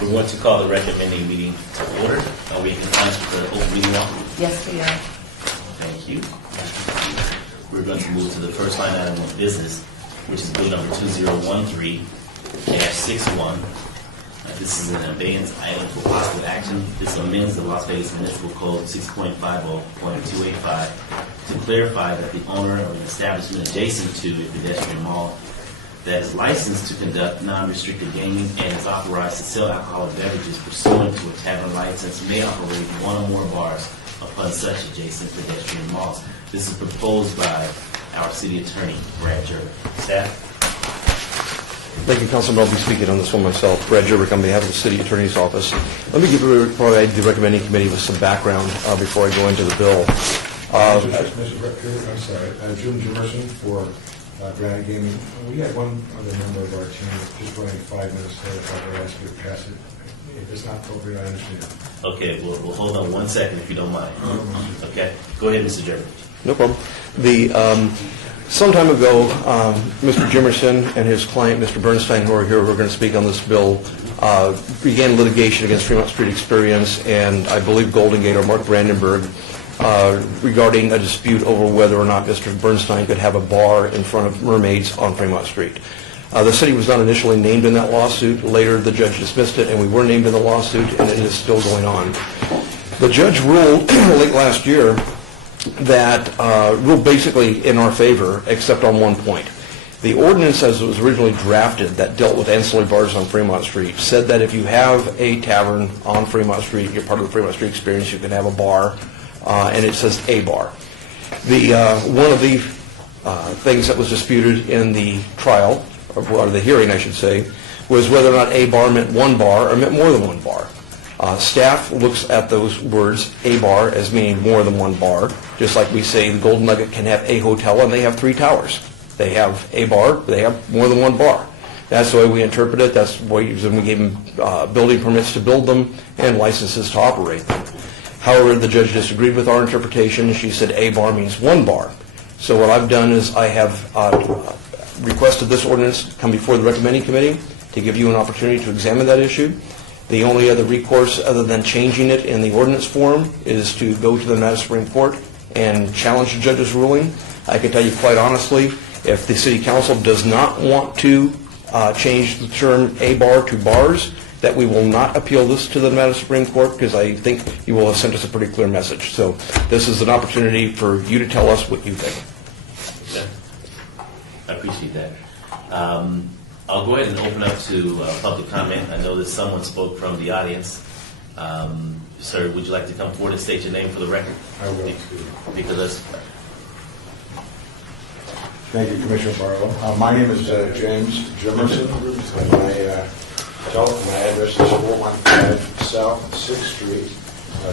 We want to call the recommending meeting to order. Are we in compliance with the open meeting law? Yes, we are. Thank you. We're going to move to the first line item of business, which is bill number 2013-61. This is an abeyance item for possible action. This amends the Las Vegas Municipal Code 6.50.285 to clarify that the owner of an establishment adjacent to a pedestrian mall that is licensed to conduct non-restricted gaming and is authorized to sell alcoholic beverages pursuant to a tavern license may operate one or more bars upon such adjacent pedestrian malls. This is proposed by our city attorney, Brad Jervik. Staff? Thank you, Councilman. I'll be speaking on this one myself. Brad Jervik on behalf of the City Attorney's Office. Let me provide the recommending committee with some background before I go into the bill. Mr. I'm sorry. Jim Jimerson for Granite Gaming. We had one other member of our team just running 5 minutes late. If I could ask you to pass it. If it's not appropriate, I understand. Okay, we'll hold on 1 second if you don't mind. Okay, go ahead, Mr. Jervik. No problem. Some time ago, Mr. Jimerson and his client, Mr. Bernstein, who are here, who are going to speak on this bill, began litigation against Fremont Street Experience and I believe Golden Gate or Mark Brandenburg regarding a dispute over whether or not Mr. Bernstein could have a bar in front of Mermaids on Fremont Street. The city was not initially named in that lawsuit. Later, the judge dismissed it, and we were named in the lawsuit, and it is still going on. The judge ruled late last year that ruled basically in our favor, except on one point. The ordinance as it was originally drafted that dealt with ancillary bars on Fremont Street said that if you have a tavern on Fremont Street, you're part of the Fremont Street Experience, you can have a bar, and it says a bar. One of the things that was disputed in the trial, or the hearing I should say, was whether or not a bar meant one bar or meant more than one bar. Staff looks at those words, a bar, as meaning more than one bar, just like we say the Golden Nugget can have a hotel and they have 3 towers. They have a bar, they have more than one bar. That's the way we interpret it. That's why we gave them building permits to build them and licenses to operate them. However, the judge disagreed with our interpretation. She said a bar means one bar. So what I've done is I have requested this ordinance come before the recommending committee to give you an opportunity to examine that issue. The only other recourse other than changing it in the ordinance form is to go to the Nevada Supreme Court and challenge the judge's ruling. I can tell you quite honestly, if the City Council does not want to change the term a bar to bars, that we will not appeal this to the Nevada Supreme Court because I think you will have sent us a pretty clear message. So this is an opportunity for you to tell us what you think. Okay. I appreciate that. I'll go ahead and open up to public comment. I know that someone spoke from the audience. Sir, would you like to come forward and state your name for the record? I will. Because Thank you, Commissioner Barlow. My name is James Jimerson. My telephone address is 415 South 6th Street,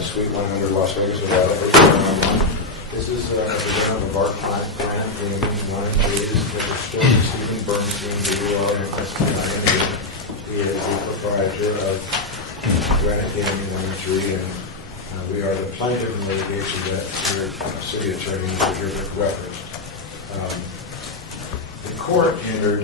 Suite 100, Las Vegas, Nevada. 811. This is the one of our client, Granite Gaming. One of these is Mr. Stephen Bernstein, the UR in Pennsylvania. He is the proprietor of Granite Gaming #3, and we are the plaintiff in litigation that your city attorney, Mr. Jervik, referenced. The court entered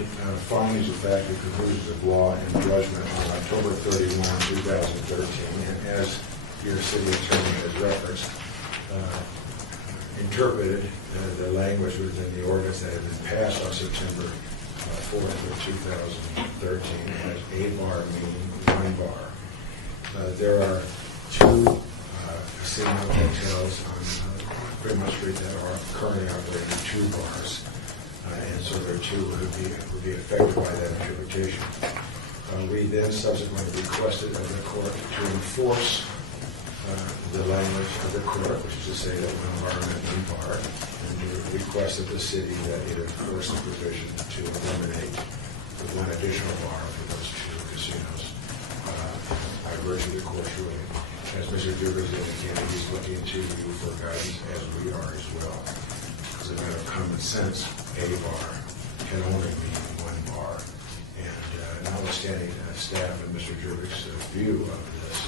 findings of fact and conclusions of law and judgment on October 31, 2013, and as your city attorney has referenced, interpreted the language within the ordinance that had been passed on September 4th of 2013 as a bar meaning one bar. There are 2 casino hotels on Fremont Street that are currently operating 2 bars. And so there are 2 who would be affected by that interpretation. We then subsequently requested of the court to enforce the language of the court, which is to say that one bar meant one bar, and we requested the city that it enforce the provision to eliminate the one additional bar for those 2 casinos by virtue of the court's ruling. As Mr. Jervik indicated, he's looking to you for guidance, as we are as well. As a matter of common sense, a bar can only mean one bar. And notwithstanding staff and Mr. Jervik's view of this,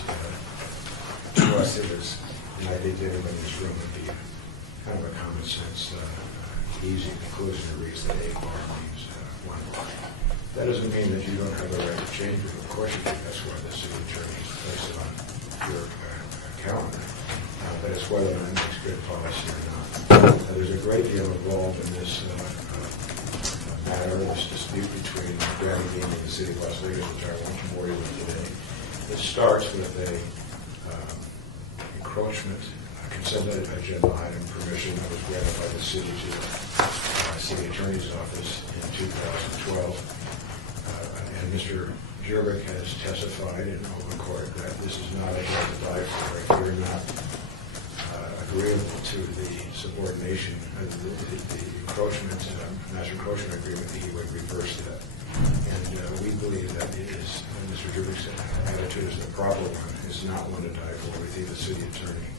to us it is, and I think anyone in this room would be kind of a common sense, easy conclusion to reach that a bar means one bar. That doesn't mean that you don't have the right to change it. Of course you do. That's why the city attorney has placed it on your calendar. But it's whether or not it makes good policy or not. There's a great deal involved in this matter, this dispute between Granite Gaming and the city of Las Vegas, which I won't bore you with today. It starts with a encroachment, consent agenda item permission that was granted by the city to the city attorney's office in 2012. And Mr. Jurek has testified in open court that this is not a hill to die for. If you're not agreeable to the subordination, the encroachment, master encroachment agreement, he would reverse that. And we believe that it is, Mr. Jurek's attitude is the proper one, is not one to die for. We think the city attorney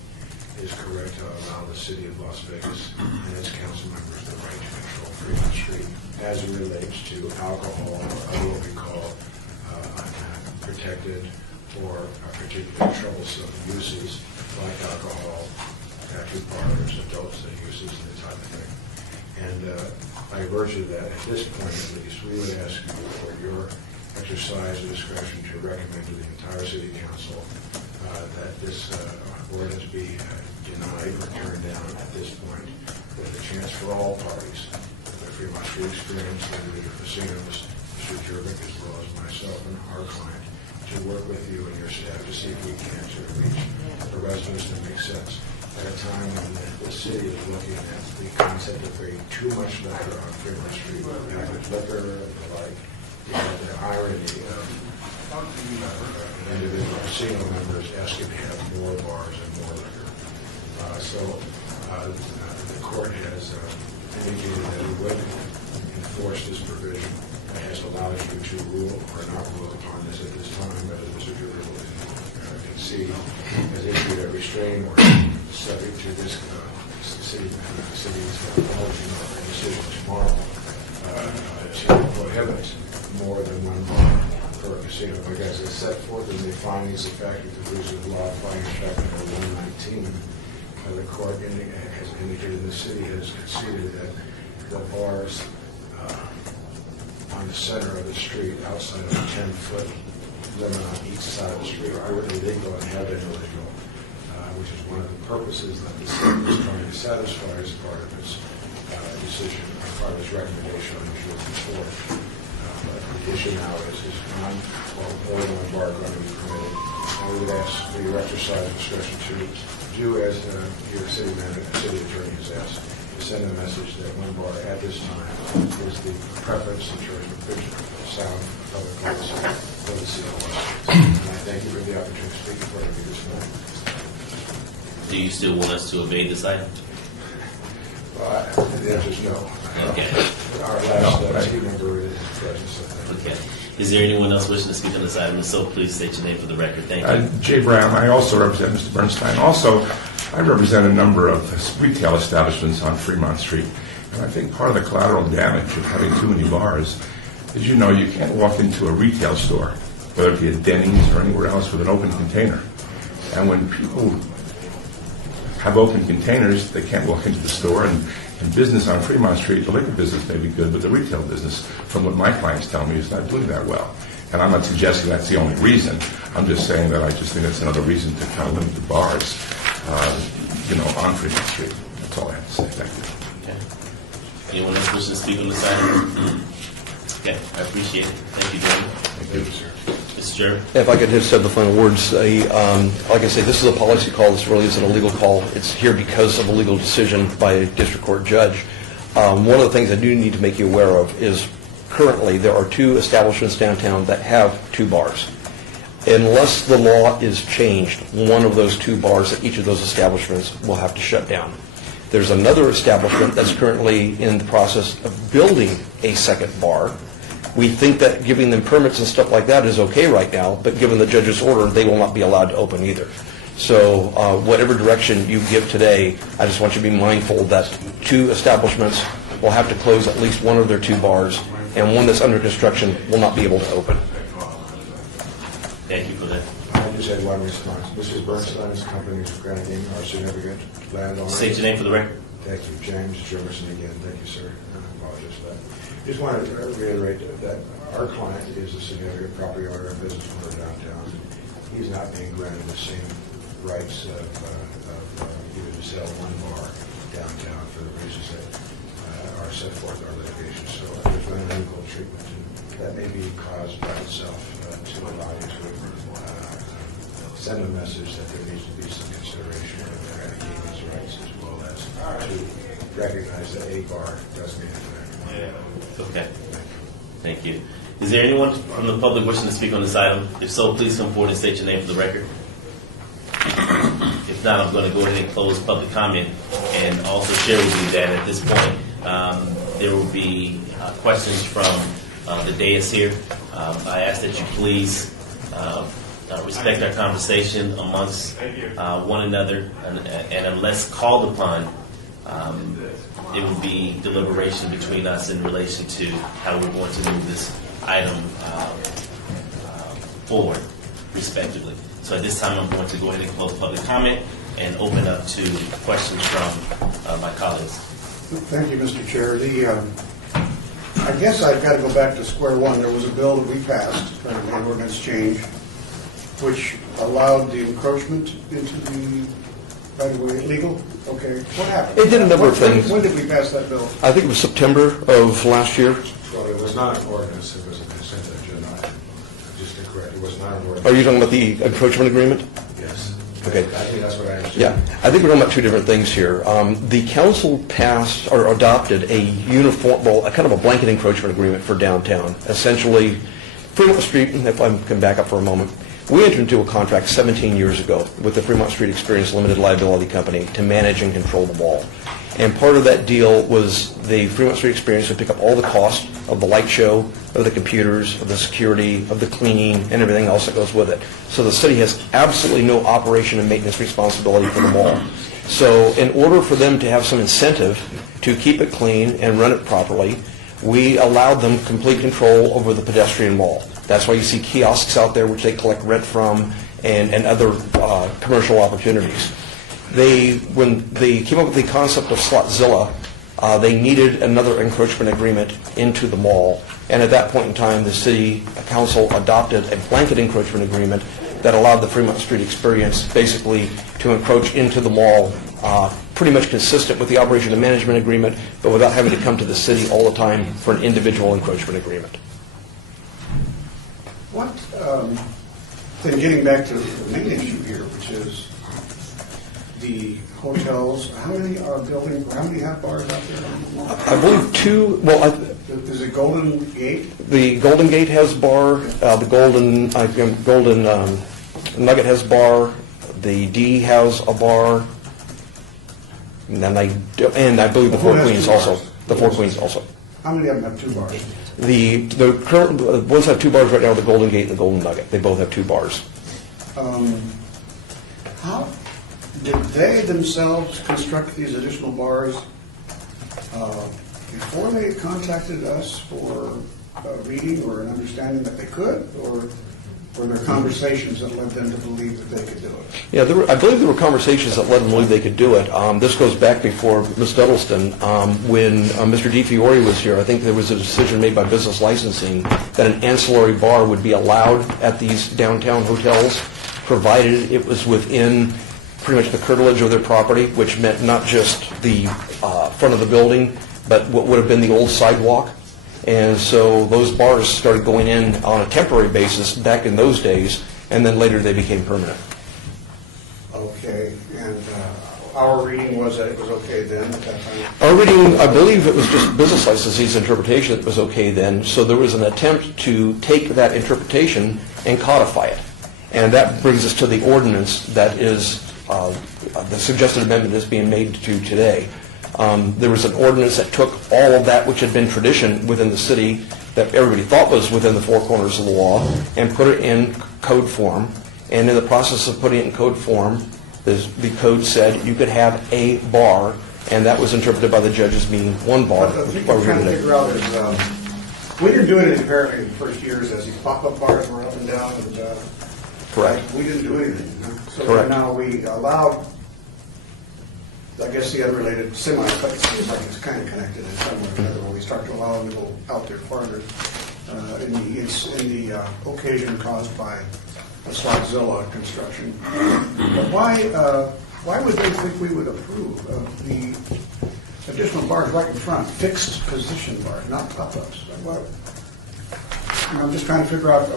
is correct to allow the city of Las Vegas and its council members the right to control Fremont Street as it relates to alcohol or other what we call protected or particularly troublesome uses like alcohol, factory bars, adult uses, and that type of thing. And by virtue of that, at this point at least, we would ask you for your exercise of discretion to recommend to the entire city council that this ordinance be denied or turned down at this point, with a chance for all parties, the Fremont Street Experience, the individual casinos, Mr. Jurek, as well as myself and our client, to work with you and your staff to see if we can to reach a resolution that makes sense at a time when the city is looking at the concept of bringing too much liquor on Fremont Street, packaged liquor, the like, the irony of individual casino members asking to have more bars and more liquor. The court has indicated that it would enforce this provision. It has allowed you to rule or not rule upon this at this time, but as Mr. Jurek will concede, has issued a restraining order subject to this city's decision tomorrow to prohibit more than one bar per casino. Because it's set forth in the findings of fact of the Rules of Law, findings of fact number 119, the court has indicated the city has conceded that the bars on the center of the street outside of a 10-foot limit on each side of the street are illegal and have been illegal, which is one of the purposes that the city is trying to satisfy as part of its decision, as part of its recommendation on June 4th. But the issue now is more than one bar going to be permitted. I would ask for your exercise of discretion to do as your city attorney has asked, to send a message that one bar at this time is the preference in terms of sound public policy for the city of Washington. And I thank you for the opportunity to speak in front of you this morning. Do you still want us to obey this item? The answer is no. Okay. Our last team member is present, so thank you. Okay. Is there anyone else wishing to speak on this item? If so, please state your name for the record. Thank you. Jay Brown. I also represent Mr. Bernstein. Also, I represent a number of retail establishments on Fremont Street. And I think part of the collateral damage of having too many bars is, you know, you can't walk into a retail store, whether it be at Denny's or anywhere else, with an open container. And when people have open containers, they can't walk into the store. And business on Fremont Street, the liquor business may be good, but the retail business, from what my clients tell me, is not doing that well. And I'm not suggesting that's the only reason. I'm just saying that I just think that's another reason to kind of limit the bars, on Fremont Street. That's all I have to say. Thank you. Okay. Anyone else wishing to speak on this item? Okay, I appreciate it. Thank you, Jeremy. Thank you, sir. Mr. Jeremy? If I could just say the final words, like I say, this is a policy call. This really isn't a legal call. It's here because of a legal decision by a district court judge. One of the things I do need to make you aware of is currently there are 2 establishments downtown that have 2 bars. Unless the law is changed, one of those 2 bars at each of those establishments will have to shut down. There's another establishment that's currently in the process of building a second bar. We think that giving them permits and stuff like that is okay right now, but given the judge's order, they will not be allowed to open either. So whatever direction you give today, I just want you to be mindful that 2 establishments will have to close at least one of their 2 bars, and one that's under construction will not be able to open. Thank you for that. I just had one response. Mrs. Bernstein's companies, Granite Gaming, are significant landowners. State your name for the record. Thank you. James Jimerson again. Thank you, sir. I apologize for that. Just want to reiterate that Our client is a significant property owner and business owner downtown. He's not being granted the same rights of either to sell one bar downtown for the reasons that are set forth in our litigation. So there's been an unequal treatment, and that may be caused by itself to allow you to send a message that there needs to be some consideration of their gaming's rights as well as to recognize that a bar does mean it. Okay. Thank you. Is there anyone from the public wishing to speak on this item? If so, please come forward and state your name for the record. If not, I'm going to go ahead and close public comment and also share with you that at this point there will be questions from the dais here. I ask that you please respect our conversation amongst one another, and unless called upon, it will be deliberation between us in relation to how we're going to move this item forward, respectively. So at this time, I'm going to go ahead and close public comment and open up to questions from my colleagues. Thank you, Mr. Chair. I guess I've got to go back to square one. There was a bill that we passed, an ordinance change, which allowed the encroachment into the right-of-way legal. Okay, what happened? It did a number of things. When did we pass that bill? I think it was September of last year. Well, it was not an ordinance, it was a consent agenda item. Just to correct, it was not an ordinance. Are you talking about the encroachment agreement? Yes. Okay. I think that's what I understood. Yeah, I think we're talking about two different things here. The council passed or adopted a uniform, well, a kind of a blanket encroachment agreement for downtown. Essentially, Fremont Street, if I can back up for a moment, we entered into a contract 17 years ago with the Fremont Street Experience Limited Liability Company to manage and control the mall. And part of that deal was the Fremont Street Experience would pick up all the cost of the light show, of the computers, of the security, of the cleaning, and everything else that goes with it. So the city has absolutely no operation and maintenance responsibility for the mall. So in order for them to have some incentive to keep it clean and run it properly, we allowed them complete control over the pedestrian mall. That's why you see kiosks out there which they collect rent from and other commercial opportunities. When they came up with the concept of Slotzilla, they needed another encroachment agreement into the mall. And at that point in time, the city council adopted a blanket encroachment agreement that allowed the Fremont Street Experience basically to encroach into the mall, pretty much consistent with the operation and management agreement, but without having to come to the city all the time for an individual encroachment agreement. What, then getting back to the main issue here, which is the hotels, how many have bars out there on the mall? I believe two, Is it Golden Gate? the Golden Gate has bar, the Golden Nugget has bar, the D has a bar, and I believe the Who Four has Queens two also. bars? The Four Queens also. How many of them have 2 bars? The current ones have 2 bars right now, the Golden Gate and the Golden Nugget. They both have 2 bars. How did they themselves construct these additional bars before they contacted us for a reading or an understanding that they could, or were there conversations that led them to believe that they could do it? Yeah, I believe there were conversations that led them to believe they could do it. This goes back before Ms. Duddleston. When Mr. DiFiore was here, I think there was a decision made by business licensing that an ancillary bar would be allowed at these downtown hotels, provided it was within pretty much the curtilage of their property, which meant not just the front of the building, but what would have been the old sidewalk. And so those bars started going in on a temporary basis back in those days, and then later they became permanent. Okay, and our reading was that it was okay then at that time? Our reading, I believe it was just business licensee's interpretation that it was okay then, so there was an attempt to take that interpretation and codify it. And that brings us to the ordinance that is, the suggested amendment is being made to today. There was an ordinance that took all of that which had been tradition within the city that everybody thought was within the 4 corners of the law and put it in code form. And in the process of putting it in code form, the code said you could have a bar, and that was interpreted by the judge as being 1 bar. What I think I'm trying to figure out is, we didn't do anything apparently in the first years as these pop-up bars were up and down. And, Correct. We didn't do anything. So Correct. now we allowed, I guess, the unrelated semi, but it seems like it's kind of connected in some way or another when we start to allow them to go out there farther. in the occasion caused by the Slotzilla construction. But why would they think we would approve of the additional bars right in front, fixed position bars, not pop-ups? I'm just trying to figure out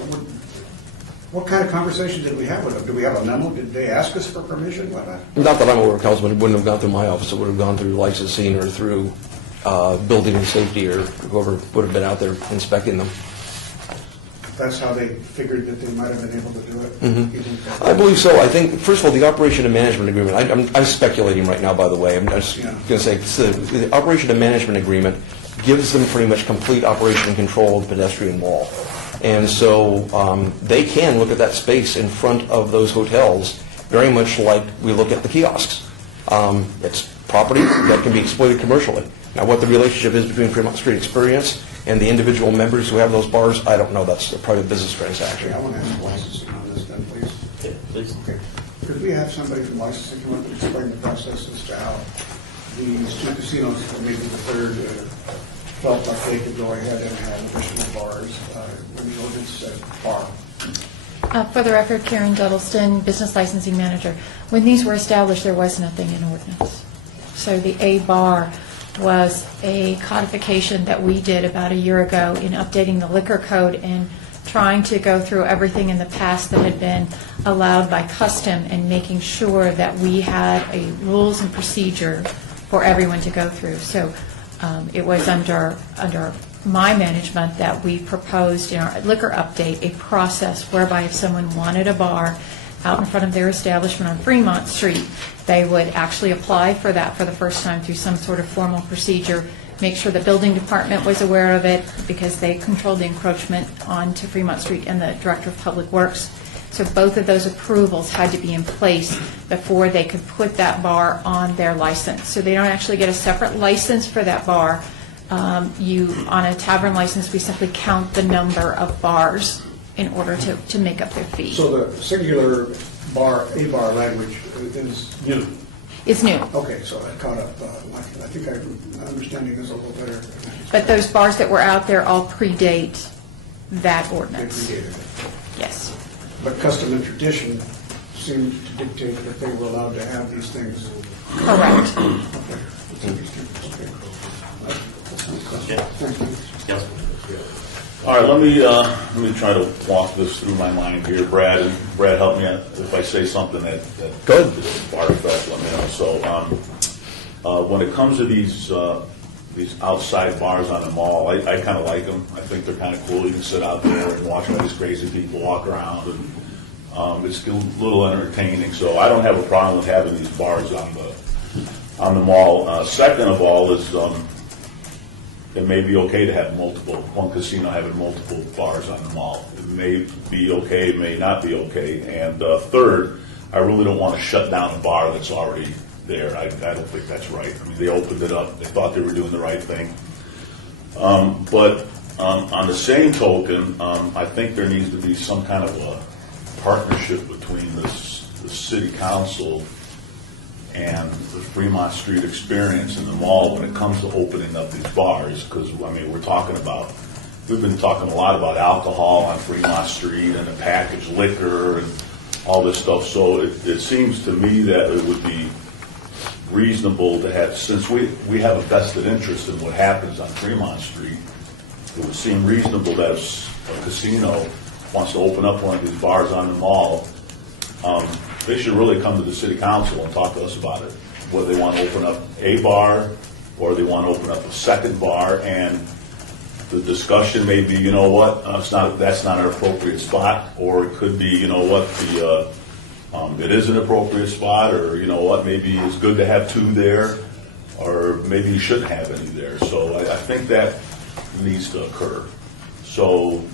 what kind of conversation did we have with them? Did we have a memo? Did they ask us for permission? What? Not that I'm aware of, Councilman. It wouldn't have gone through my office. It would have gone through licensing or through building and safety or whoever would have been out there inspecting them. That's how they figured that they might have been able to do it? You think that- I believe so. I think, first of all, the operation and management agreement, I'm speculating right now, by the way. I'm just Yeah. going to say, the operation and management agreement gives them pretty much complete operation and control of the pedestrian wall. And so they can look at that space in front of those hotels very much like we look at the kiosks. It's property that can be exploited commercially. Now, what the relationship is between Fremont Street Experience and the individual members who have those bars, I don't know. That's a private business transaction. Okay, I want to ask licensing on this then, please. Yeah, please. Okay. Could we have somebody from licensing come up and explain the process as to how these two casinos, or maybe the third, felt like they could go ahead and have additional bars when the ordinance said bar? For the record, Karen Duddleston, Business Licensing Manager. When these were established, there was nothing in ordinance. So the A bar was a codification that we did about a year ago in updating the liquor code and trying to go through everything in the past that had been allowed by custom and making sure that we had a rules and procedure for everyone to go through. So it was under my management that we proposed in our liquor update a process whereby if someone wanted a bar out in front of their establishment on Fremont Street, they would actually apply for that for the first time through some sort of formal procedure, make sure the building department was aware of it because they controlled the encroachment onto Fremont Street and the Director of Public Works. So both of those approvals had to be in place before they could put that bar on their license. So they don't actually get a separate license for that bar. On a tavern license, we simply count the number of bars in order to make up their fee. So the singular bar, A bar language is new. It's new. Okay, so I caught up. I think I'm understanding this a little better. But those bars that were out there all predate that They ordinance. predated it. Yes. But custom and tradition seemed to dictate that they were allowed to have these things. Correct. Okay. That's interesting. Okay. Yeah. Thank you. Councilman. All right, let me try to walk this through my mind here, Brad. And Brad, help me out if I say something that Go ahead. is far-fetched, let me know. So, when it comes to these outside bars on the mall, I kind of like them. I think they're kind of cool. You can sit out there and watch all these crazy people walk around, and it's a little entertaining. So, I don't have a problem with having these bars on the mall. Second of all is. It may be okay to have one casino having multiple bars on the mall. It may be okay, it may not be okay. And third, I really don't want to shut down a bar that's already there. I don't think that's right. I mean, they opened it up. They thought they were doing the right thing. But on the same token, I think there needs to be some kind of a partnership between the city council and the Fremont Street Experience in the mall when it comes to opening up these bars, because, I mean, we've been talking a lot about alcohol on Fremont Street and the packaged liquor and all this stuff, so it seems to me that it would be reasonable to have, since we have a vested interest in what happens on Fremont Street, it would seem reasonable that if a casino wants to open up one of these bars on the mall, they should really come to the city council and talk to us about it, whether they want to open up a bar or they want to open up a second bar, and the discussion may be, you know what, that's not an appropriate spot, or it could be, you know what, it is an appropriate spot, or you know what, maybe it's good to have two there, or maybe you shouldn't have any there. So I think that needs to occur. So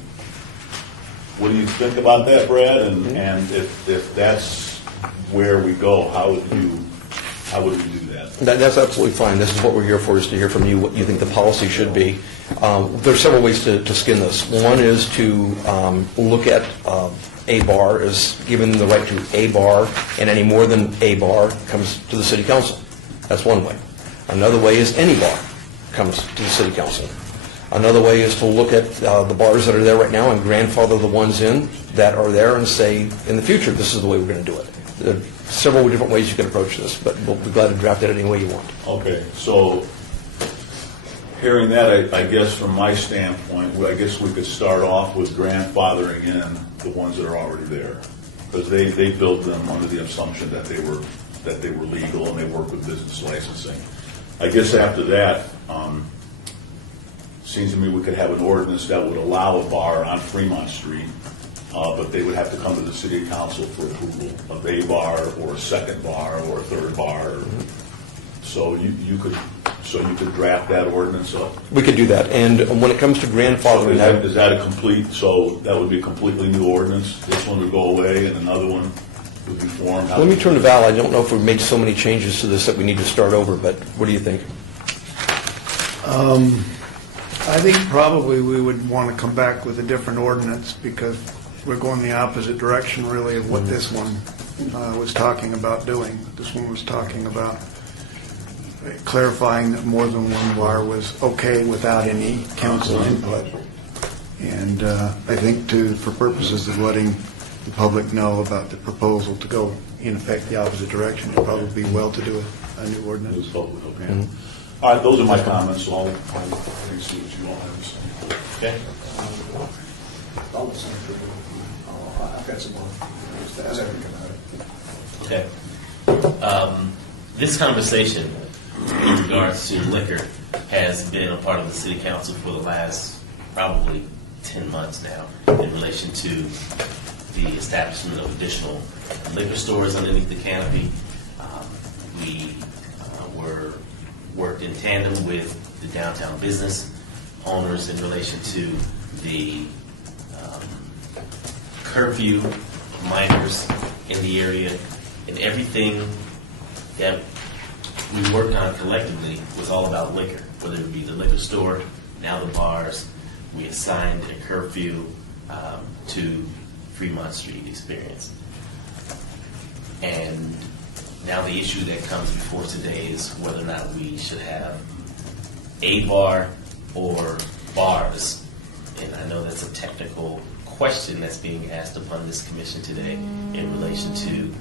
what do you think about that, Brad? And if that's where we go, how would we do that? That's absolutely fine. This is what we're here for, is to hear from you what you think the policy should be. There's several ways to skin this. One is to look at a bar as giving the right to a bar, and any more than a bar comes to the city council. That's one way. Another way is any bar comes to the city council. Another way is to look at the bars that are there right now and grandfather the ones in that are there and say, in the future, this is the way we're going to do it. There are several different ways you can approach this, but we'll be glad to draft it any way you want. Okay, so hearing that, I guess from my standpoint, I guess we could start off with grandfathering in the ones that are already there. Because they built them under the assumption that they were legal and they work with business licensing. I guess after that, seems to me we could have an ordinance that would allow a bar on Fremont Street, but they would have to come to the city council for approval of a bar or a second bar or a third bar. So you could draft that ordinance up. We could do that. And when it comes to grandfathering, Is that a complete, so that would be a completely new ordinance? This one would go away and another one would be formed? let me turn to Val. I don't know if we've made so many changes to this that we need to start over, but what do you think? I think probably we would want to come back with a different ordinance because we're going the opposite direction really of what this one was talking about doing. This one was talking about clarifying that more than one bar was okay without any council input. And I think for purposes of letting the public know about the proposal to go in effect the opposite direction, it'd probably be well to do a new ordinance. Okay. All right, those are my comments, so I'll see what you all have to say. Okay. I've got some more as I think about it. Okay. This conversation in regards to liquor has been a part of the city council for the last probably 10 months now in relation to the establishment of additional liquor stores underneath the canopy. We worked in tandem with the downtown business owners in relation to the curfew, minors in the area, and everything that we worked on collectively was all about liquor, whether it be the liquor store, now the bars. We assigned a curfew to Fremont Street Experience. And now the issue that comes before today is whether or not we should have a bar or bars. And I know that's a technical question that's being asked upon this commission today in relation to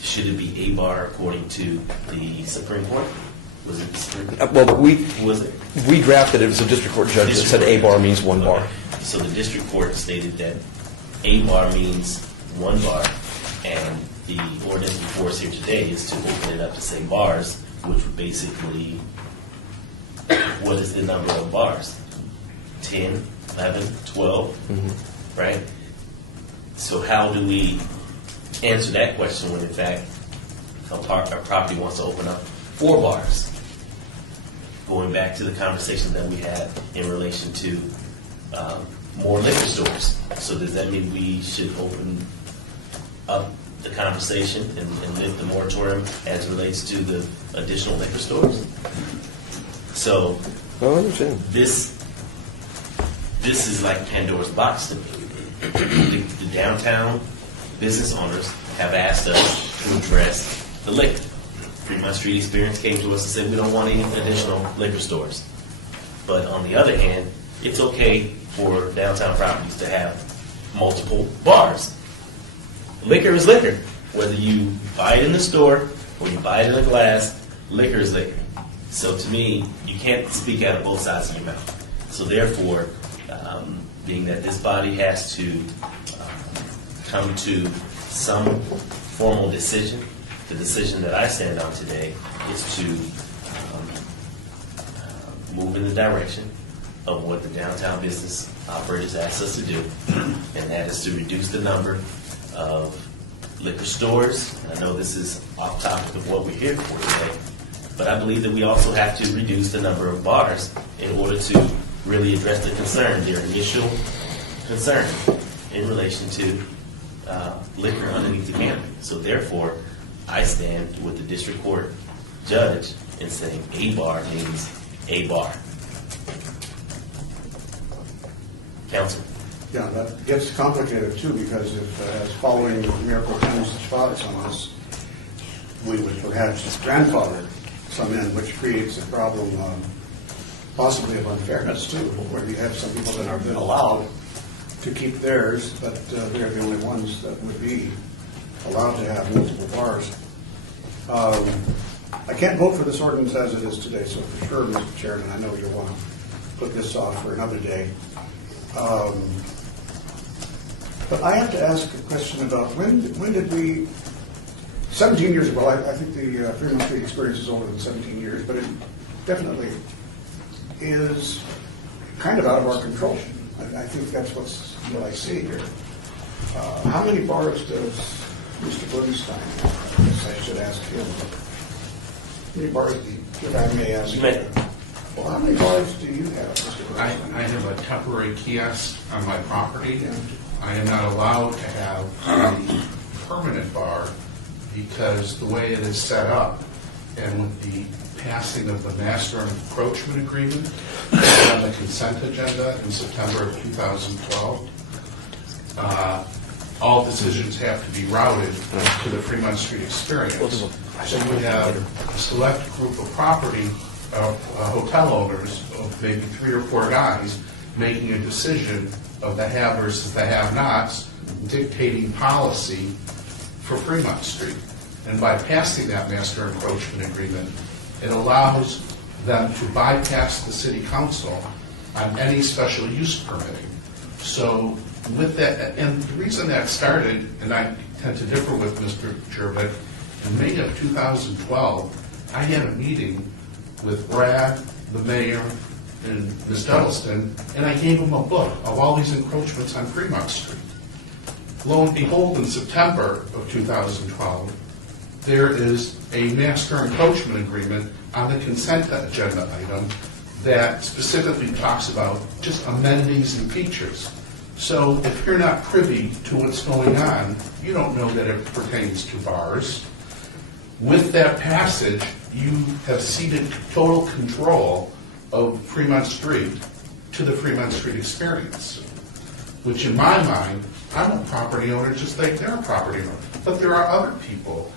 should it be a bar according to the Supreme Court? Was it the Supreme Court? Well, Who was it? we drafted it. It was a district court judge that said a bar means one bar. Okay. So the district court stated that a bar means one bar, and the ordinance before us here today is to open it up to say bars, which would basically, what is the number of bars? 10, 11, 12, right? So how do we answer that question when in fact a property wants to open up 4 bars? Going back to the conversation that we had in relation to more liquor stores. So does that mean we should open up the conversation and lift the moratorium as it relates to the additional liquor stores? So I understand. this is like Pandora's box to me. The downtown business owners have asked us to address the liquor. Fremont Street Experience came to us and said we don't want any additional liquor stores. But on the other hand, it's okay for downtown properties to have multiple bars. Liquor is liquor. Whether you buy it in the store or you buy it in a glass, liquor is liquor. So to me, you can't speak out of both sides of your mouth. So therefore, being that this body has to come to some formal decision, the decision that I stand on today is to move in the direction of what the downtown business operators asked us to do, and that is to reduce the number of liquor stores. And I know this is off topic of what we're here for today, but I believe that we also have to reduce the number of bars in order to really address the concern, their initial concern in relation to liquor underneath the canopy. So therefore, I stand with the district court judge in saying a bar means a bar. Counsel. Yeah, that gets complicated too, because if, as following Mayor Pro Tem's thoughts on this, we would perhaps grandfather some in, which creates a problem possibly of unfairness too, where you have some people that have been allowed to keep theirs, but they're the only ones that would be allowed to have multiple bars. I can't vote for this ordinance as it is today, so for sure, Mr. Chairman, I know you'll want to put this off for another day. But I have to ask a question about when did we, 17 years ago, I think the Fremont Street experience is older than 17 years, but it definitely is kind of out of our control. I think that's what I see here. How many bars does Mr. Bernstein have? I guess I should ask him. How many bars do you, if I may ask you? Well, how many bars do you have, Mr. I Bernstein? have a temporary kiosk on my property. I am not allowed to have a permanent bar because the way it is set up and with the passing of the master encroachment agreement on the consent agenda in September of 2012, all decisions have to be routed to the Fremont Street experience. So you have a select group of property, hotel owners, of maybe 3 or 4 guys, making a decision of the have versus the have-nots, dictating policy for Fremont Street. And by passing that master encroachment agreement, it allows them to bypass the city council on any special use permitting. So with that, and the reason that started, and I tend to differ with Mr. Jervik, in May of 2012, I had a meeting with Brad, the mayor, and Ms. Duddleston, and I gave them a book of all these encroachments on Fremont Street. Lo and behold, in September of 2012, there is a master encroachment agreement on the consent agenda item that specifically talks about just amenities and features. So if you're not privy to what's going on, you don't know that it pertains to bars. With that passage, you have ceded total control of Fremont Street to the Fremont Street experience, which in my mind, I'm a property owner just like they're a property owner. But there are other people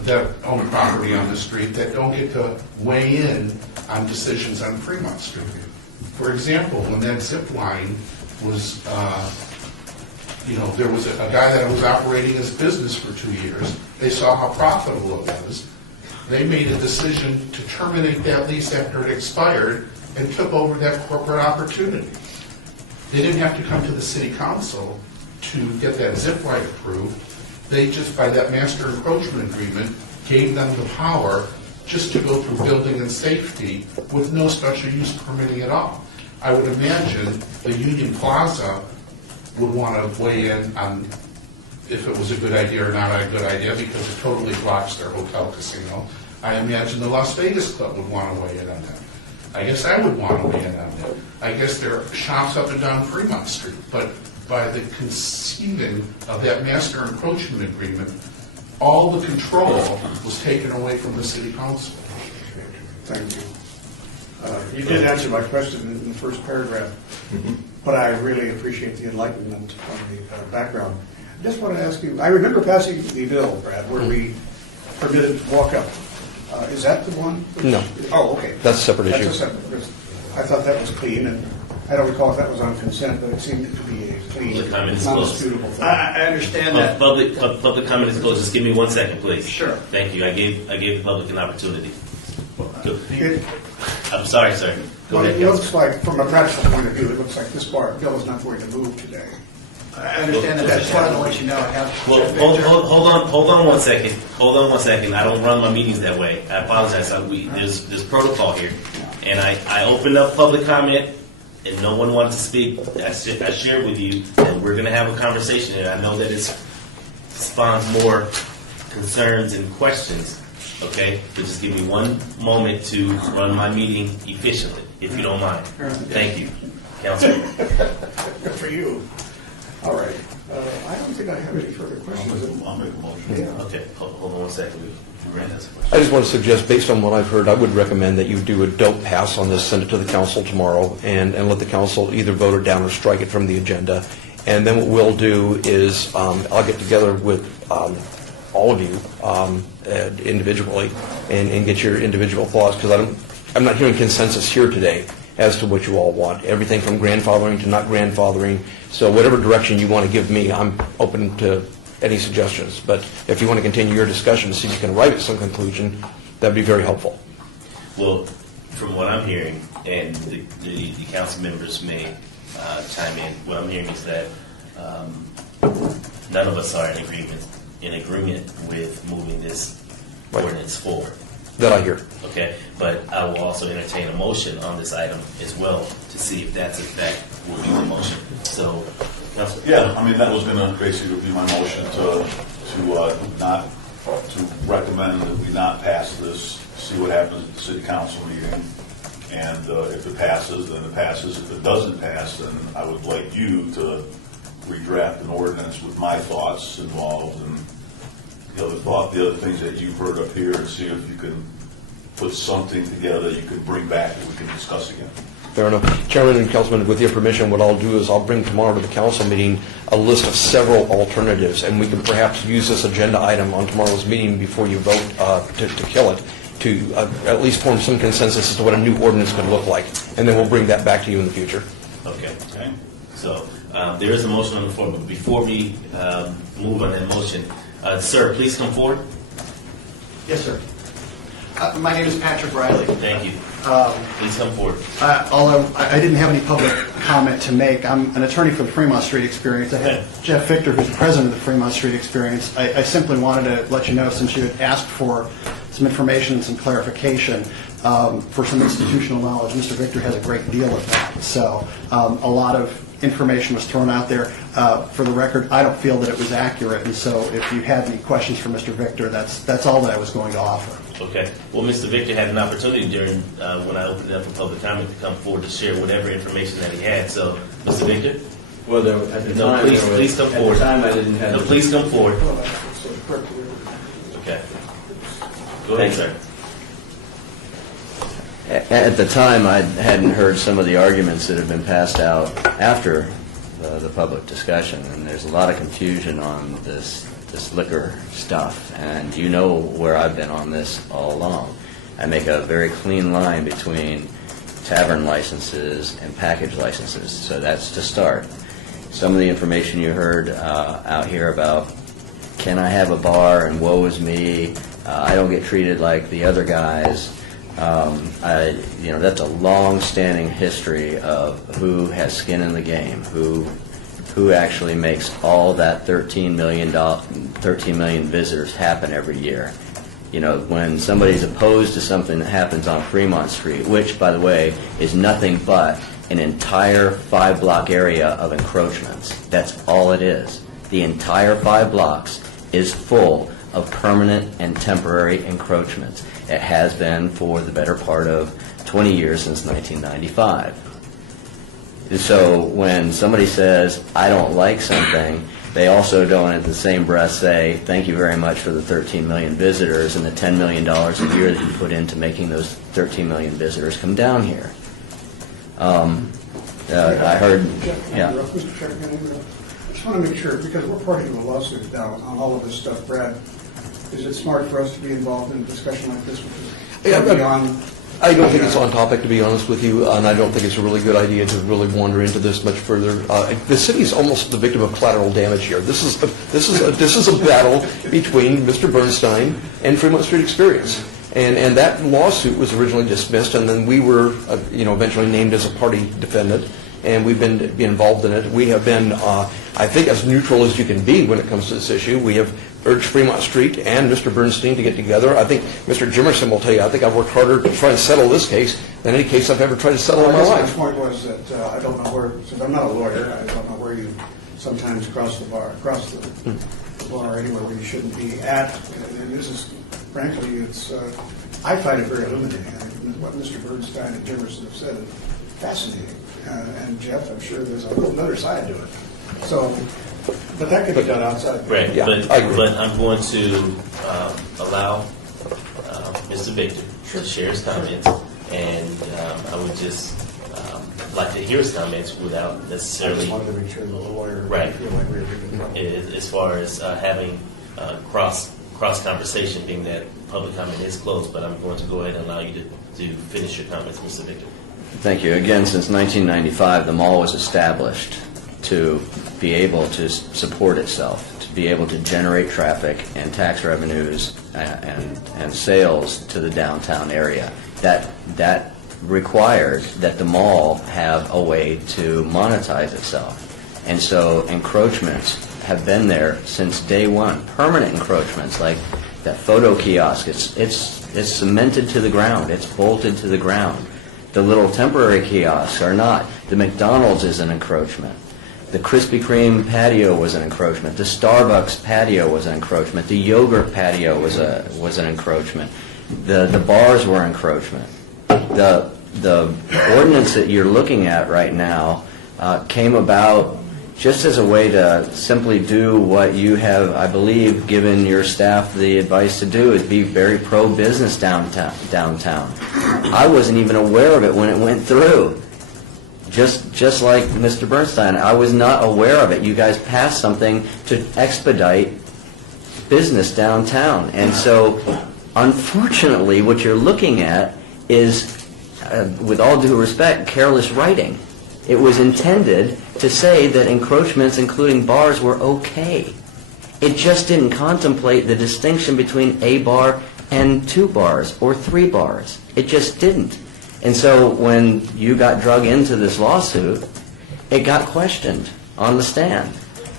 that own property on the street that don't get to weigh in on decisions on Fremont Street. For example, when that zip line was, there was a guy that was operating his business for 2 years. They saw how profitable it was. They made a decision to terminate that lease after it expired and took over that corporate opportunity. They didn't have to come to the city council to get that zip line approved. They just, by that master encroachment agreement, gave them the power just to go through building and safety with no special use permitting at all. I would imagine the Union Plaza would want to weigh in on if it was a good idea or not a good idea because it totally blocks their hotel casino. I imagine the Las Vegas Club would want to weigh in on that. I guess I would want to weigh in on that. I guess there are shops up and down Fremont Street, but by the conceiving of that master encroachment agreement, all the control was taken away from the city council. Thank you. You did answer my question in the first paragraph, but I really appreciate the enlightenment on the background. I just want to ask you, I remember passing the bill, Brad, where we permitted walk-up. Is that the one? No. Oh, okay. That's a separate issue. That's a separate, I thought that was clean, and I don't recall if that was on consent, but it seemed to be a clean, Public comment is closed. non-disputable thing. I understand that. Public comment is closed. Just give me 1 second, please. Sure. Thank you. I gave the public an opportunity. It- I'm sorry, sir. Go Well, ahead, it looks Councilman. like, from a practical point of view, it looks like this bill is not going to move today. I understand that. I just wanted to let you know I have. Well, hold on 1 second. Hold on 1 second. I don't run my meetings that way. I apologize. There's protocol here, and I opened up public comment, and no one wanted to speak. I shared with you that we're going to have a conversation, and I know that it spawns more concerns and questions. Okay, but just give me 1 moment to run my meeting efficiently, if you don't mind. Thank you, Councilman. Good for you. All right. I don't think I have any further questions. I'll make a motion. Yeah. Okay, hold on 1 second. Brand has a question. I just want to suggest, based on what I've heard, I would recommend that you do a don't pass on this, send it to the council tomorrow, and let the council either vote it down or strike it from the agenda. And then what we'll do is I'll get together with all of you individually and get your individual thoughts, because I'm not hearing consensus here today as to what you all want. Everything from grandfathering to not grandfathering. So whatever direction you want to give me, I'm open to any suggestions. But if you want to continue your discussion to see if you can arrive at some conclusion, that'd be very helpful. Well, from what I'm hearing, and the council members may chime in, what I'm hearing is that none of us are in agreement with moving this Right. ordinance forward. That I hear. Okay, but I will also entertain a motion on this item as well to see if that's in fact will be the motion. So, Council. Yeah, I mean, that was going to basically be my motion to recommend that we not pass this, see what happens at the city council meeting, and if it passes, then it passes. If it doesn't pass, then I would like you to redraft an ordinance with my thoughts involved and the other things that you've heard up here, and see if you can put something together you can bring back that we can discuss again. Fair enough. Chairman and Councilman, with your permission, what I'll do is I'll bring tomorrow to the council meeting a list of several alternatives, and we can perhaps use this agenda item on tomorrow's meeting before you vote to kill it, to at least form some consensus as to what a new ordinance could look like. And then we'll bring that back to you in the future. Okay. So there is a motion on the floor, but before we move on that motion, sir, please come forward. Yes, sir. My name is Patrick Riley. Thank you. Please come forward. Although I didn't have any public comment to make, I'm an attorney for the Fremont Street Experience. I Okay. have Jeff Victor, who's the president of the Fremont Street Experience. I simply wanted to let you know, since you had asked for some information and some clarification for some institutional knowledge, Mr. Victor has a great deal of that. So a lot of information was thrown out there. For the record, I don't feel that it was accurate, and so if you had any questions for Mr. Victor, that's all that I was going to offer. Okay. Well, Mr. Victor had an opportunity during when I opened it up for public comment to come forward to share whatever information that he had. So, Mr. Victor? Well, at the No, time, please come forward. At the time, I didn't have. No, please come forward. Okay. Go ahead, sir. At the time, I hadn't heard some of the arguments that have been passed out after the public discussion, and there's a lot of confusion on this liquor stuff, and you know where I've been on this all along. I make a very clean line between tavern licenses and package licenses, so that's to start. Some of the information you heard out here about, can I have a bar and woe is me, I don't get treated like the other guys. That's a long-standing history of who has skin in the game, who actually makes all that 13 million visitors happen every year. You know, when somebody's opposed to something that happens on Fremont Street, which, by the way, is nothing but an entire 5-block area of encroachments. That's all it is. The entire 5 blocks is full of permanent and temporary encroachments. It has been for the better part of 20 years, since 1995. So when somebody says, I don't like something, they also don't at the same breath say, thank you very much for the 13 million visitors and the $10 million a year that you put into making those 13 million visitors come down here. I heard, yeah. Mr. Chairman, I just want to make sure, because we're party to a lawsuit now on all of this stuff, Brad, is it smart for us to be involved in a discussion like this? I don't think it's on topic, to be honest with you, and I don't think it's a really good idea to really wander into this much further. The city is almost the victim of collateral damage here. This is a battle between Mr. Bernstein and Fremont Street Experience, and that lawsuit was originally dismissed, and then we were, eventually named as a party defendant, and we've been involved in it. We have been, I think, as neutral as you can be when it comes to this issue. We have urged Fremont Street and Mr. Bernstein to get together. I think Mr. Jimerson will tell you, I think I've worked harder to try to settle this case than any case I've ever tried to settle in my life. My point was that I don't know where, since I'm not a lawyer, I don't know where you sometimes cross the bar anywhere where you shouldn't be at. And this is, frankly, I find it very illuminating. What Mr. Bernstein and Jimerson have said is fascinating. And Jeff, I'm sure there's another side to it. So, but that could be done outside. Right, Yeah, but I agree. I'm going to allow Mr. Victor to share his comments, and I would just like to hear his comments without I necessarily, just wanted to make sure the lawyer. Right. Feel like we were in trouble. as far as having cross conversation, being that public comment is closed, but I'm going to go ahead and allow you to finish your comments, Mr. Victor. Thank you. Again, since 1995, the mall was established to be able to support itself, to be able to generate traffic and tax revenues and sales to the downtown area. That required that the mall have a way to monetize itself. And so encroachments have been there since day one. Permanent encroachments, like that photo kiosk, it's cemented to the ground. It's bolted to the ground. The little temporary kiosks are not. The McDonald's is an encroachment. The Krispy Kreme patio was an encroachment. The Starbucks patio was an encroachment. The yogurt patio was an encroachment. The bars were encroachment. The ordinance that you're looking at right now came about just as a way to simply do what you have, I believe, given your staff the advice to do, is be very pro-business downtown. I wasn't even aware of it when it went through. Just like Mr. Bernstein, I was not aware of it. You guys passed something to expedite business downtown. And so, unfortunately, what you're looking at is, with all due respect, careless writing. It was intended to say that encroachments, including bars, were okay. It just didn't contemplate the distinction between a bar and 2 bars or 3 bars. It just didn't. And so when you got drug into this lawsuit, it got questioned on the stand.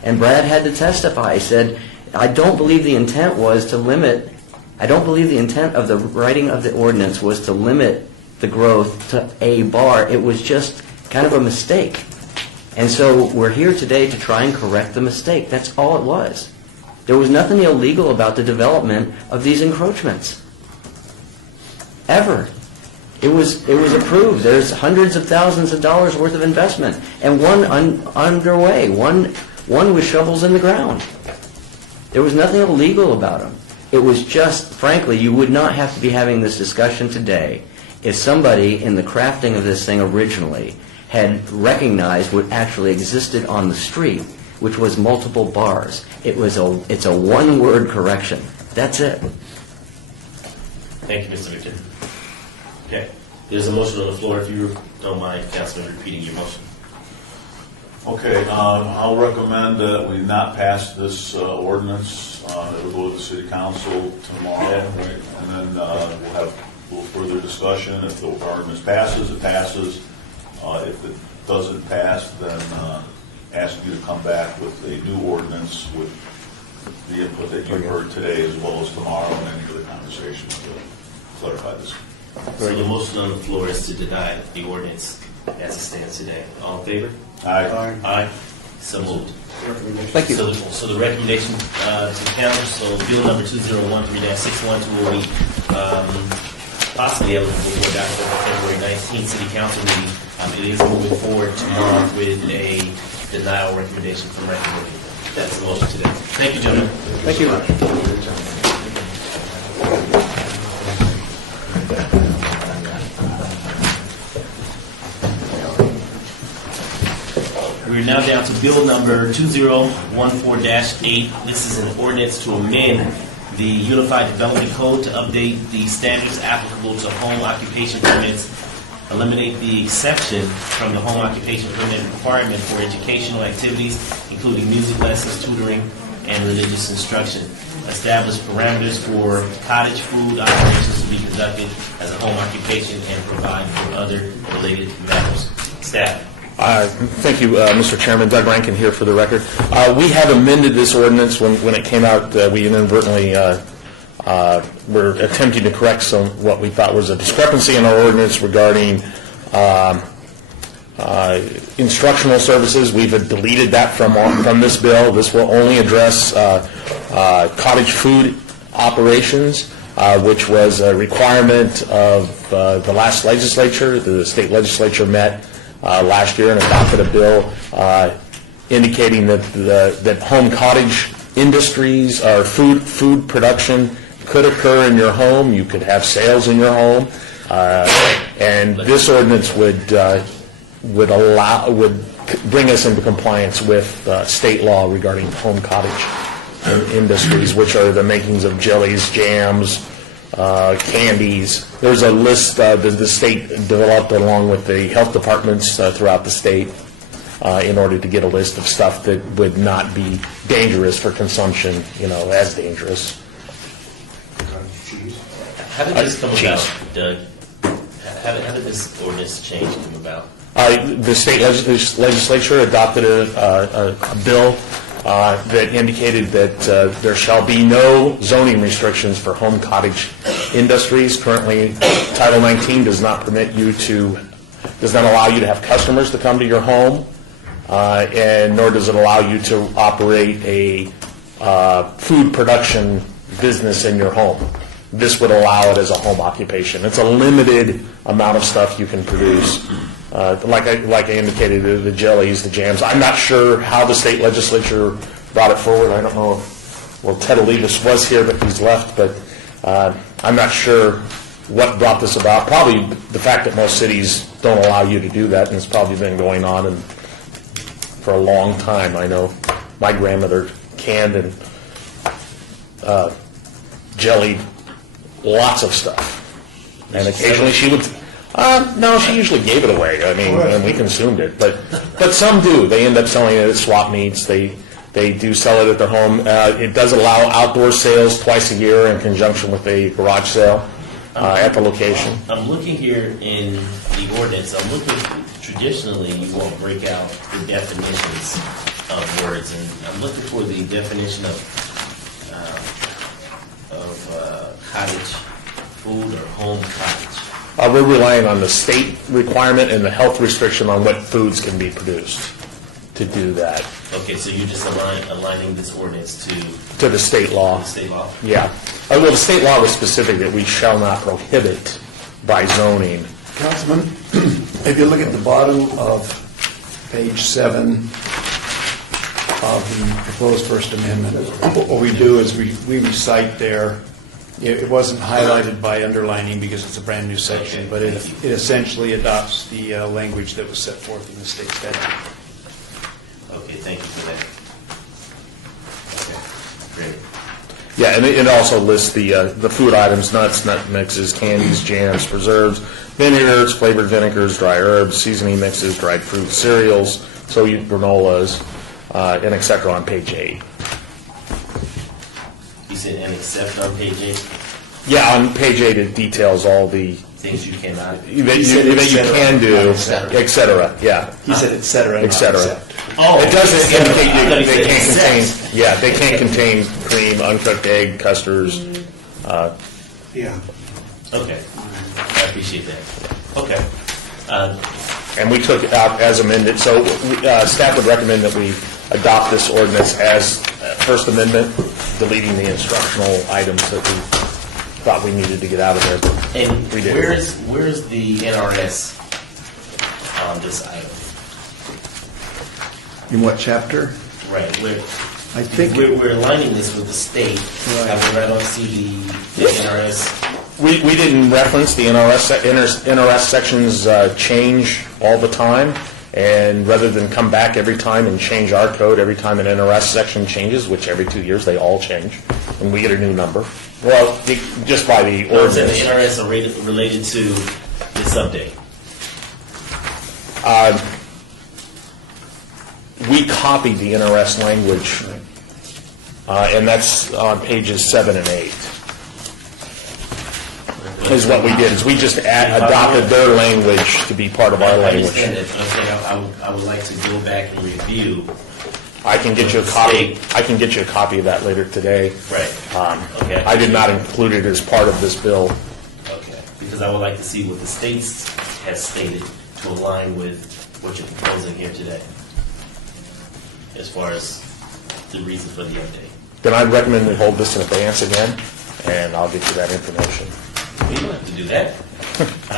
And Brad had to testify. He said, I don't believe the intent was to limit, I don't believe the intent of the writing of the ordinance was to limit the growth to a bar. It was just kind of a mistake. And so we're here today to try and correct the mistake. That's all it was. There was nothing illegal about the development of these encroachments. Ever. It was approved. There's hundreds of thousands of dollars worth of investment, and one underway, one with shovels in the ground. There was nothing illegal about them. It was just, frankly, you would not have to be having this discussion today if somebody in the crafting of this thing originally had recognized what actually existed on the street, which was multiple bars. It's a one-word correction. That's it. Thank you, Mr. Victor. Okay, there's a motion on the floor. If you don't mind, Councilman, repeating your motion. Okay, I'll recommend that we not pass this ordinance. It will go to the city council tomorrow, and then we'll have a little further discussion. If the ordinance passes, it passes. If it doesn't pass, then ask you to come back with a new ordinance with the input that you heard today, as well as tomorrow, and any other conversation to clarify this. So the motion on the floor is to deny the ordinance as it stands today. All in favor? Aye. Aye. So moved. Thank you. So the recommendation to council, so bill number 2013-612 will be possibly eligible for adoption at the February 19th city council meeting. It is moving forward tomorrow with a denial recommendation from recommending. That's the motion today. Thank you, gentlemen. Thank you. We're now down to bill number 2014-8. This is an ordinance to amend the Unified Development Code to update the standards applicable to home occupation permits, eliminate the exception from the home occupation permit requirement for educational activities, including music lessons, tutoring, and religious instruction. Establish parameters for cottage food operations to be conducted as a home occupation and provide for other related matters. Staff. Thank you, Mr. Chairman. Doug Rankin here for the record. We have amended this ordinance. When it came out, we inadvertently were attempting to correct what we thought was a discrepancy in our ordinance regarding instructional services. We've deleted that from this bill. This will only address cottage food operations, which was a requirement of the last legislature. The state legislature met last year and adopted a bill indicating that home cottage industries or food production could occur in your home. You could have sales in your home, and this ordinance would bring us into compliance with state law regarding home cottage industries, which are the makings of jellies, jams, candies. There's a list that the state developed along with the health departments throughout the state in order to get a list of stuff that would not be dangerous for consumption, as dangerous. Cheese. How did this come Cheese. about, Doug? How did this ordinance change come about? The state legislature adopted a bill that indicated that there shall be no zoning restrictions for home cottage industries. Currently, Title 19 does not allow you to have customers to come to your home, and nor does it allow you to operate a food production business in your home. This would allow it as a home occupation. It's a limited amount of stuff you can produce. Like I indicated, the jellies, the jams. I'm not sure how the state legislature brought it forward. I don't know if, Ted Olivas was here, but he's left. But I'm not sure what brought this about. Probably the fact that most cities don't allow you to do that, and it's probably been going on for a long time. I know my grandmother canned and jellied lots of stuff, and occasionally she would. No, she usually gave it away. I mean, and we consumed it. But some do. They end up selling it at swap meets. They do sell it at their home. It does allow outdoor sales twice a year in conjunction with a garage sale at the location. I'm looking here in the ordinance. I'm looking, traditionally, you won't break out the definitions of words. And I'm looking for the definition of cottage food or home cottage. We're relying on the state requirement and the health restriction on what foods can be produced to do that. Okay, so you're just aligning this ordinance to the state law. the state law? Yeah. Well, the state law was specific that we shall not prohibit by zoning. Councilman, if you look at the bottom of page 7 of the proposed First Amendment, what we do is we recite there. It wasn't highlighted by underlining because it's a brand-new section, but it essentially adopts the language that was set forth in the state statute. Okay, thank you for that. Okay, great. Yeah, and it also lists the food items: nuts, nut mixes, candies, jams, preserves, vinegars, flavored vinegars, dry herbs, seasoning mixes, dried fruit, cereals, soy granolas, and et cetera on page 8. You said and except on page 8? Yeah, on page 8 it details all the Things you cannot. that you can do, et cetera. Yeah, He said et cetera. et cetera. Oh, It doesn't indicate I thought he they said can't contain. except. Yeah, they can't contain cream, uncooked egg, custards. Yeah. Okay, I appreciate that. Okay. And we took it out as amended, so staff would recommend that we adopt this ordinance as First Amendment, deleting the instructional items that we thought we needed to get out of there. but And we did. where's the NRS on this item? In what chapter? Right, I think we're aligning this with the state. Right. I don't see the NRS. We didn't reference the NRS sections change all the time, and rather than come back every time and change our code every time an NRS section changes, which every 2 years they all change, and we get a new number. Well, just by the Or is it the ordinance. NRS are related to this update? We copied the NRS language, and that's on pages 7 and 8. Is what we did, is we just adopted their language to be part of our I language. understand that, but I'm saying I would like to go back and review. I can get you a copy. I can get you a copy of that later today. Right. Okay. I did not include it as part of this bill. Okay, because I would like to see what the state has stated to align with what you're proposing here today, as far as the reason for the update. Then I'd recommend we hold this in advance again, and I'll get you that information. You don't have to do that.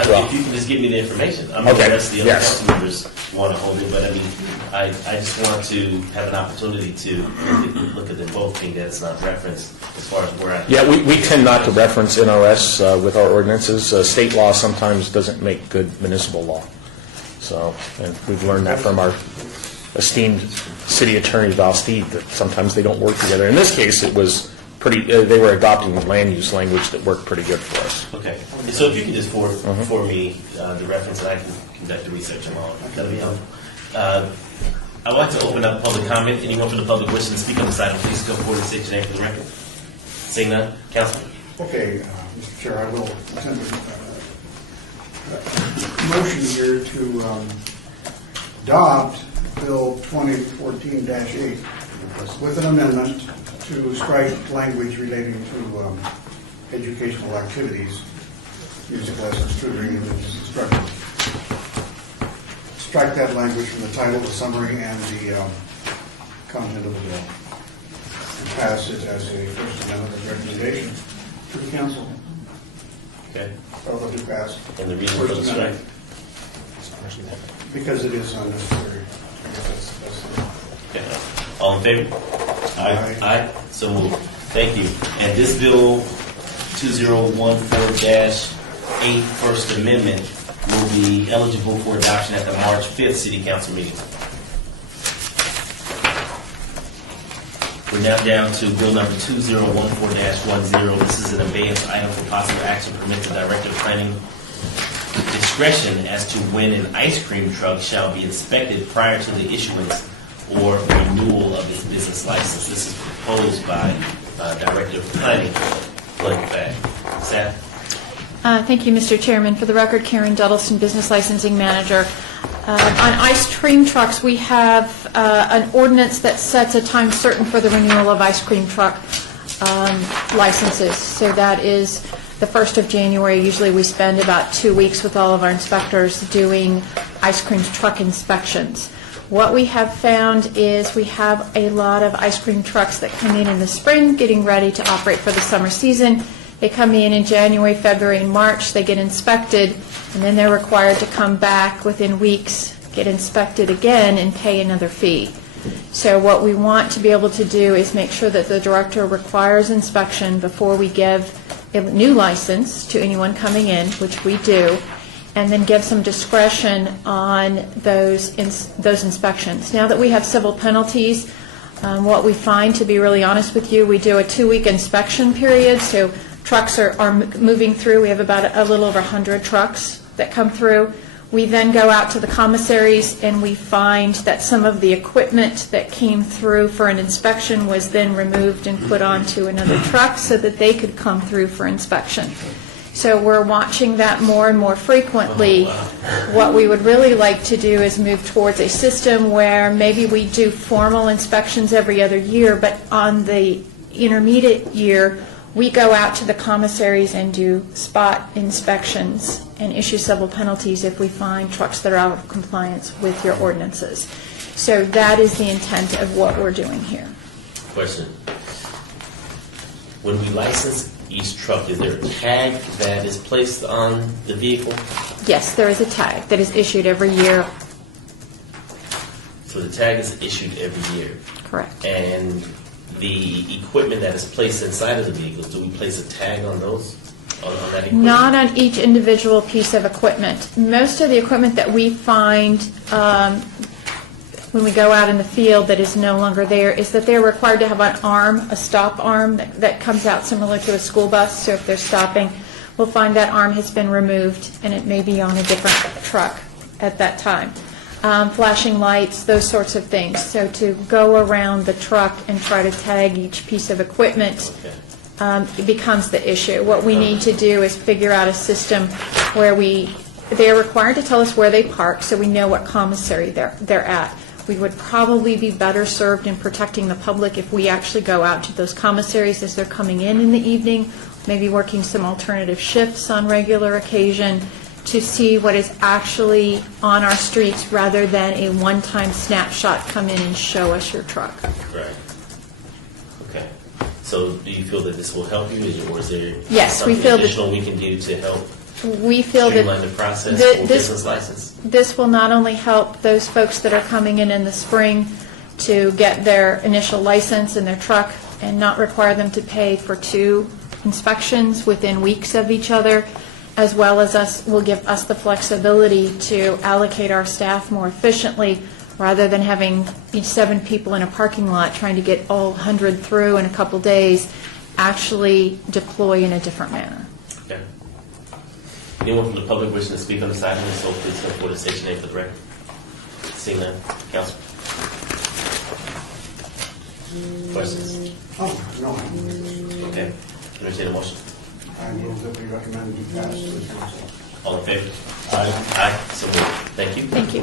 Well- If you can just give me the information. I mean, Okay, the rest of the other yes. council members want to hold it, but I mean, I just want to have an opportunity to look at them both, being that it's not referenced as far as where I. Yeah, we tend not to reference NRS with our ordinances. State law sometimes doesn't make good municipal law. So, and we've learned that from our esteemed city attorney, Val Steed, that sometimes they don't work together. In this case, it was they were adopting land use language that worked pretty good for us. Okay. So if you can just forward for me the reference, and I can conduct the research along. That'll be helpful. I would like to open up public comment. Anyone from the public wishing to speak on this item, please come forward and state your name for the record. Seeing none, Councilman. Okay, Mr. Chair, I will attempt a motion here to adopt Bill 2014-8 with an amendment to strike language relating to educational activities, music lessons, tutoring, and religious instruction. Strike that language from the title, the summary, and the content of the bill. And pass it as a first amendment recommendation to the council. Okay. Or will be passed. And the reason for the strike? Because it is unnecessary. Okay. All in favor? Aye. Aye. So moved. Thank you. And this bill 2014-8 First Amendment will be eligible for adoption at the March 5th City Council meeting. We're now down to bill number 2014-10. This is an abeyance item for possible action to permit the Director of Planning discretion as to when an ice cream truck shall be inspected prior to the issuance or renewal of its business license. This is proposed by Director of Planning, Glenn Fack. Staff? Thank you, Mr. Chairman. For the record, Karen Duddleston, Business Licensing Manager. On ice cream trucks, we have an ordinance that sets a time certain for the renewal of ice cream truck licenses. So that is the 1st of January. Usually we spend about 2 weeks with all of our inspectors doing ice cream truck inspections. What we have found is we have a lot of ice cream trucks that come in the spring, getting ready to operate for the summer season. They come in January, February, and March. They get inspected, and then they're required to come back within weeks, get inspected again, and pay another fee. So what we want to be able to do is make sure that the director requires inspection before we give a new license to anyone coming in, which we do, and then give some discretion on those inspections. Now that we have civil penalties, what we find, to be really honest with you, we do a 2-week inspection period, so trucks are moving through. We have about a little over 100 trucks that come through. We then go out to the commissaries and we find that some of the equipment that came through for an inspection was then removed and put onto another truck so that they could come through for inspection. So we're watching that more and more frequently. What we would really like to do is move towards a system where maybe we do formal inspections every other year, but on the intermediate year, we go out to the commissaries and do spot inspections and issue civil penalties if we find trucks that are out of compliance with your ordinances. So that is the intent of what we're doing here. Question. When we license each truck, is there a tag that is placed on the vehicle? Yes, there is a tag that is issued every year. So the tag is issued every year. Correct. And the equipment that is placed inside of the vehicles, do we place a tag on those? On that equipment? Not on each individual piece of equipment. Most of the equipment that we find when we go out in the field that is no longer there is that they're required to have an arm, a stop arm that comes out similar to a school bus. So if they're stopping, we'll find that arm has been removed and it may be on a different truck at that time. Flashing lights, those sorts of things. So to go around the truck and try to tag each piece of equipment it becomes the issue. What we need to do is figure out a system where they're required to tell us where they park so we know what commissary they're at. We would probably be better served in protecting the public if we actually go out to those commissaries as they're coming in the evening, maybe working some alternative shifts on regular occasion to see what is actually on our streets rather than a one-time snapshot come in and show us your truck. Right. Okay. So do you feel that this will help you, or is there Yes, we something feel that- additional we can do to help We feel streamline that the process for this business license? This will not only help those folks that are coming in the spring to get their initial license in their truck and not require them to pay for 2 inspections within weeks of each other, as well as will give us the flexibility to allocate our staff more efficiently rather than having each 7 people in a parking lot trying to get all 100 through in a couple days. actually deploy in a different manner. Okay. Anyone from the public wishing to speak on this item, so please come forward and state your name for the record. Seeing none, Council. Questions? Oh, no. Okay. Entertain a motion. I move that we recommend we pass to the council. All in favor? Aye. Aye. So moved. Thank you. Thank you.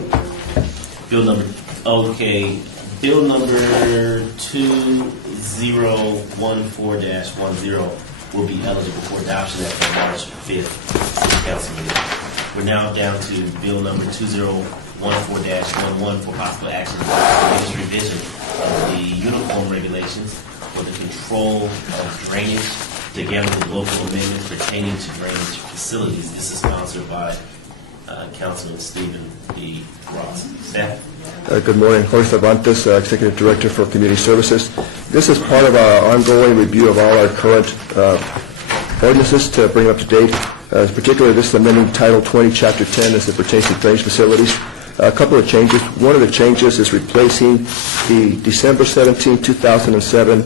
Bill number 2014-10 will be eligible for adoption at the March 5th City Council meeting. We're now down to bill number 2014-11 for possible action on the revision of the uniform regulations for the control of drainage, together with local amendments pertaining to drainage facilities. This is sponsored by Councilman Stephen B. Ross. Staff? Good morning. Jorge Cervantes, Executive Director for Community Services. This is part of our ongoing review of all our current ordinances to bring up to date. Particularly, this is amending Title 20, Chapter 10, as it pertains to drainage facilities. A couple of changes. One of the changes is replacing the December 17, 2007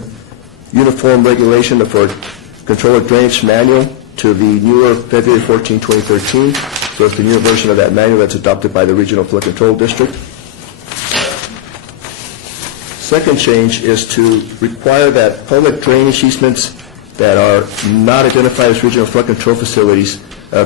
uniform regulation for control of drainage manual to the newer February 14, 2013. So it's the newer version of that manual that's adopted by the Regional Flood Control District. Second change is to require that public drainage easements that are not identified as regional flood control facilities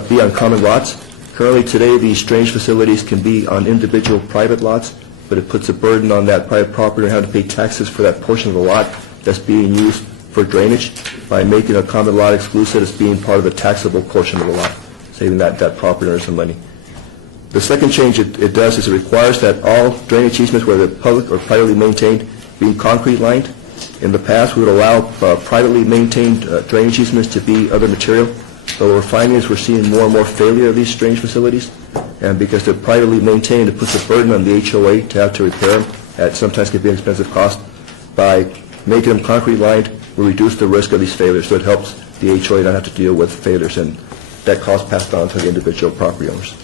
be on common lots. Currently today, these drainage facilities can be on individual private lots, but it puts a burden on that private property and having to pay taxes for that portion of the lot that's being used for drainage. By making a common lot exclusive as being part of the taxable portion of the lot, saving that property owner some money. The second change it does is it requires that all drainage easements, whether public or privately maintained, be concrete lined. In the past, we would allow privately maintained drainage easements to be other material, but what we're finding is we're seeing more and more failure of these drainage facilities, and because they're privately maintained, it puts a burden on the HOA to have to repair them at sometimes could be an expensive cost. By making them concrete lined, we reduce the risk of these failures, so it helps the HOA not have to deal with failures and that cost passed on to the individual property owners.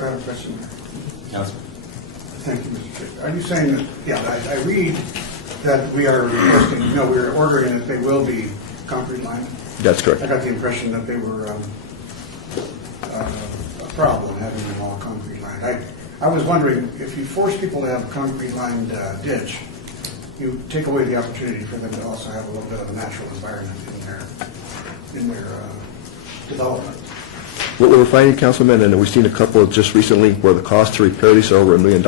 I have a question. Council. Thank you, Mr. Chair. Are you saying that, I read that we are requesting, we're ordering that they will be concrete lined? That's correct. I got the impression that they were a problem having them all concrete lined. I was wondering, if you force people to have a concrete lined ditch, you take away the opportunity for them to also have a little bit of a natural environment in their development. What we're finding, Councilman, and we've seen a couple just recently where the cost to repair these are over $1 million,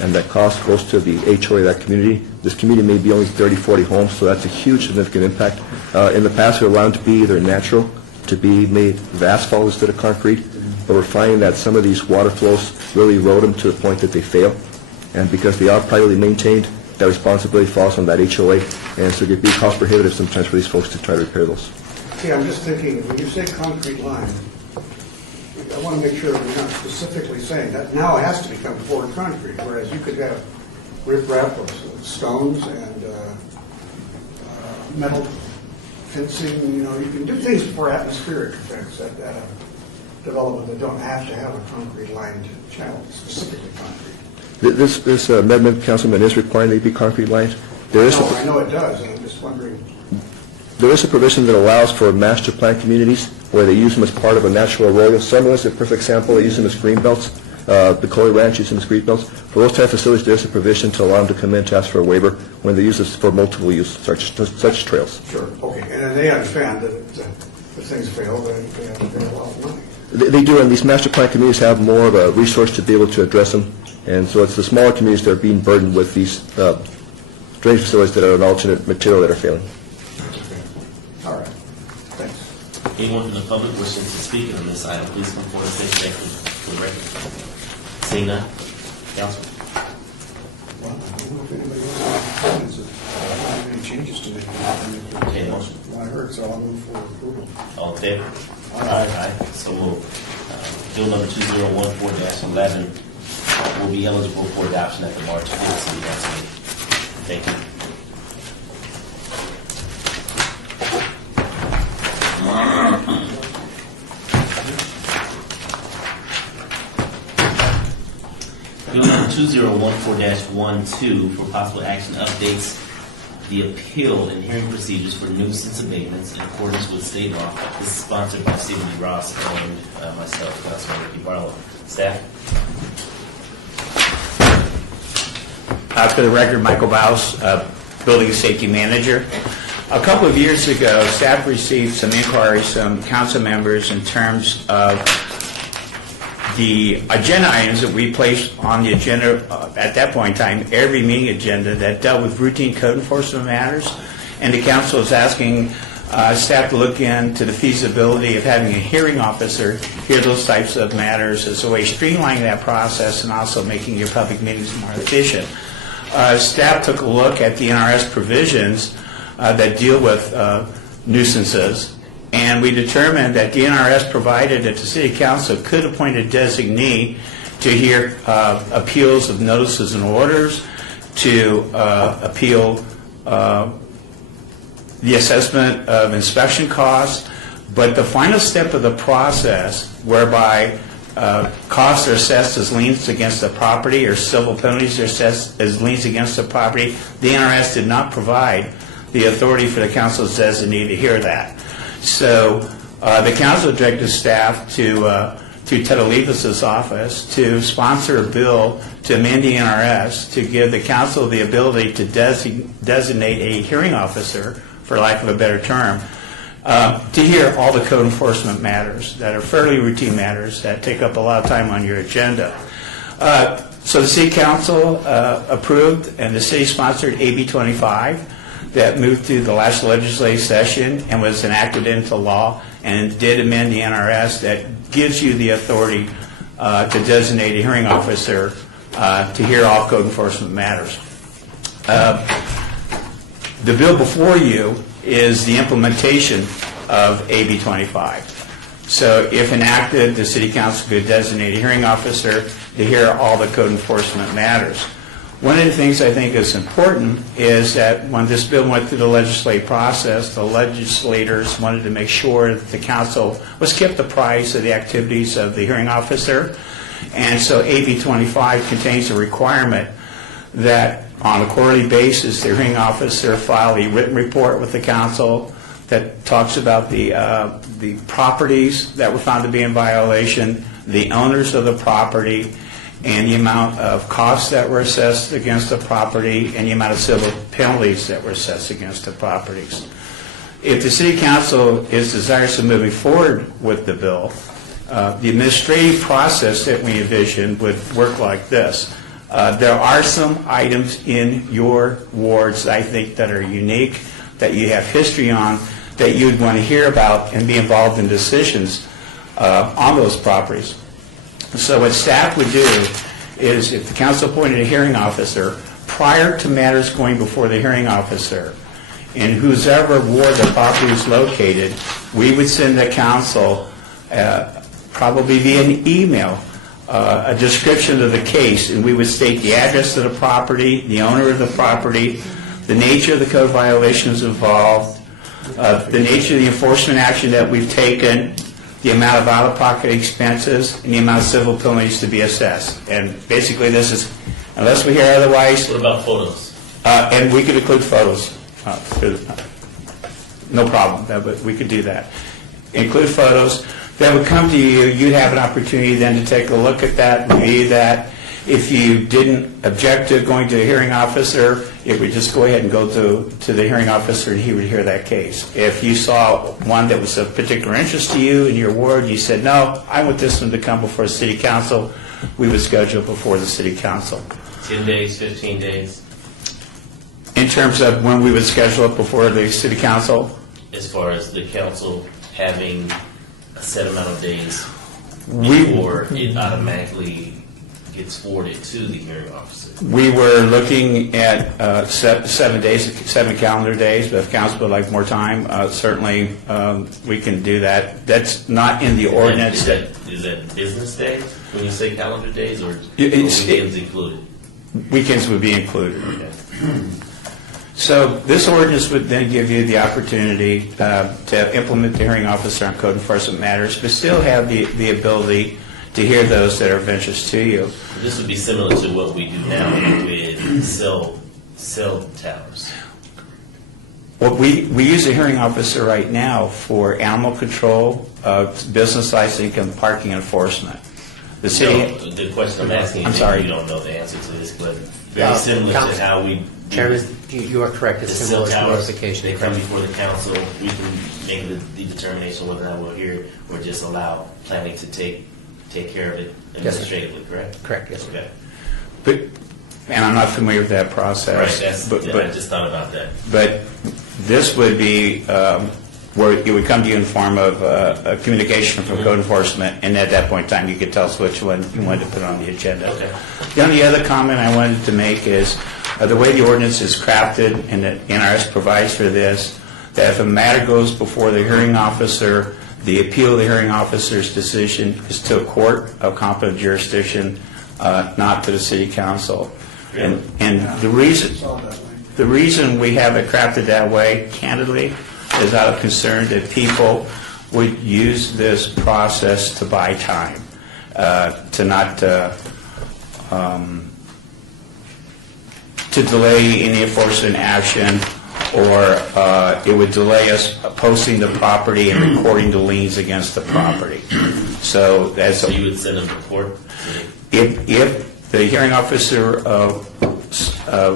and that cost goes to the HOA of that community. This community may be only 30, 40 homes, so that's a huge significant impact. In the past, we allowed them to be either natural, to be made of asphalt instead of concrete, but we're finding that some of these water flows really erode them to the point that they fail, and because they are privately maintained, that responsibility falls on that HOA, and so it can be cost prohibitive sometimes for these folks to try to repair those. See, I'm just thinking, when you say concrete line, I want to make sure that we're not specifically saying that now it has to become poured concrete, whereas you could have riprap of stones and metal fencing, you can do things for atmospheric effects at a development that don't have to have a concrete lined channel, specifically concrete. This amendment, Councilman, is requiring they be concrete lined. I know it does, and I'm just wondering. There is a provision that allows for master plan communities where they use them as part of a natural arroyo. Summerlin is a perfect example. They use them as green belts. The Coley Ranch uses them as green belts. For those type of facilities, there's a provision to allow them to come in to ask for a waiver when they use this for multiple use, such trails. Sure, okay. And then they understand that if things fail, they have to pay a lot of money. They do, and these master plan communities have more of a resource to be able to address them. And so it's the smaller communities that are being burdened with these drainage facilities that are an alternate material that are failing. All right, thanks. Anyone from the public wishing to speak on this item, please come forward and state your name for the record. Seeing none, Council. Well, I don't know if anybody else has comments. I don't have any changes to make. Okay, motion. I heard, so I'll move for approval. All in favor? Aye. So moved. Bill number 2014-11 will be eligible for adoption at the March 5th City Council meeting. Thank you. Bill number 2014-12 for possible action updates the appeal and hearing procedures for nuisance abatements in accordance with state law. This is sponsored by Stephen D. Ross and myself, Councilman Ricky Barlow. Staff? For the record, Michael Baus, Building and Safety Manager. A couple of years ago, staff received some inquiries from council members in terms of the agenda items that we placed on the agenda at that point in time, every meeting agenda that dealt with routine code enforcement matters. And the council is asking staff to look into the feasibility of having a hearing officer hear those types of matters as a way of streamlining that process and also making your public meetings more efficient. Staff took a look at the NRS provisions that deal with nuisances, and we determined that the NRS provided that the City Council could appoint a designee to hear appeals of notices and orders, to appeal the assessment of inspection costs, but the final step of the process whereby costs are assessed as liens against the property or civil penalties are assessed as liens against the property, the NRS did not provide the authority for the council's designee to hear that. So the council directed staff to Ted Olivas' office to sponsor a bill to amend the NRS to give the council the ability to designate a hearing officer, for lack of a better term, to hear all the code enforcement matters that are fairly routine matters that take up a lot of time on your agenda. So the City Council approved, and the city sponsored AB 25 that moved through the last legislative session and was enacted into law, and did amend the NRS that gives you the authority to designate a hearing officer to hear all code enforcement matters. The bill before you is the implementation of AB 25. So if enacted, the City Council could designate a hearing officer to hear all the code enforcement matters. One of the things I think is important is that when this bill went through the legislative process, the legislators wanted to make sure that the council was kept apprised of the activities of the hearing officer. And so AB 25 contains a requirement that on a quarterly basis, the hearing officer file a written report with the council that talks about the properties that were found to be in violation, the owners of the property, and the amount of costs that were assessed against the property, and the amount of civil penalties that were assessed against the properties. If the City Council is desirous of moving forward with the bill, the administrative process that we envision would work like this. There are some items in your wards, I think, that are unique, that you have history on, that you would want to hear about and be involved in decisions on those properties. So what staff would do is, if the council appointed a hearing officer, prior to matters going before the hearing officer, in whoever ward the property is located, we would send the council, probably via an email, a description of the case, and we would state the address of the property, the owner of the property, the nature of the code violations involved, the nature of the enforcement action that we've taken, the amount of out-of-pocket expenses, and the amount of civil penalties to be assessed. And basically this is, unless we hear otherwise... What about photos? And we could include photos. No problem, we could do that. Include photos. That would come to you, you'd have an opportunity then to take a look at that, review that. If you didn't object to going to a hearing officer, it would just go ahead and go to the hearing officer, and he would hear that case. If you saw one that was of particular interest to you in your ward, you said, no, I want this one to come before the City Council, we would schedule before the City Council. 10 days, 15 days? In terms of when we would schedule it before the City Council? As far as the council having a set amount of days before it automatically gets forwarded to the hearing officer. We were looking at 7 calendar days, but if council would like more time, certainly we can do that. That's not in the ordinance. Is that business days when you say calendar days, or weekends included? Weekends would be included. Okay. So this ordinance would then give you the opportunity to implement the hearing officer on code enforcement matters, but still have the ability to hear those that are of interest to you. This would be similar to what we do now with cell towers. Well, we use a hearing officer right now for animal control, business licensing, and parking enforcement. The city. No, the question I'm asking, I'm sorry. you don't know the answer to this, but very similar to how we. Chairman, you are correct. It's The similar cell to towers, notification. they come before the council, we can make the determination whether or not we're here, or just allow planning to take care of it Yes, sir. administratively, correct? Correct, yes, sir. Okay. But, and I'm not familiar with that process. Right, that's, but, yeah, but, I just thought about that. but this would be where it would come to you in form of a communication from code enforcement, and at that point in time, you could tell us which one you wanted to put on the agenda. Okay. The only other comment I wanted to make is the way the ordinance is crafted, and the NRS provides for this, that if a matter goes before the hearing officer, the appeal of the hearing officer's decision is to a court of competent jurisdiction, not to the city council. And the reason we have it crafted that way, candidly, is out of concern that people would use this process to buy time, to not to delay any enforcement action, or it would delay us posting the property and recording the liens against the property. So So you would send them to court? if the hearing officer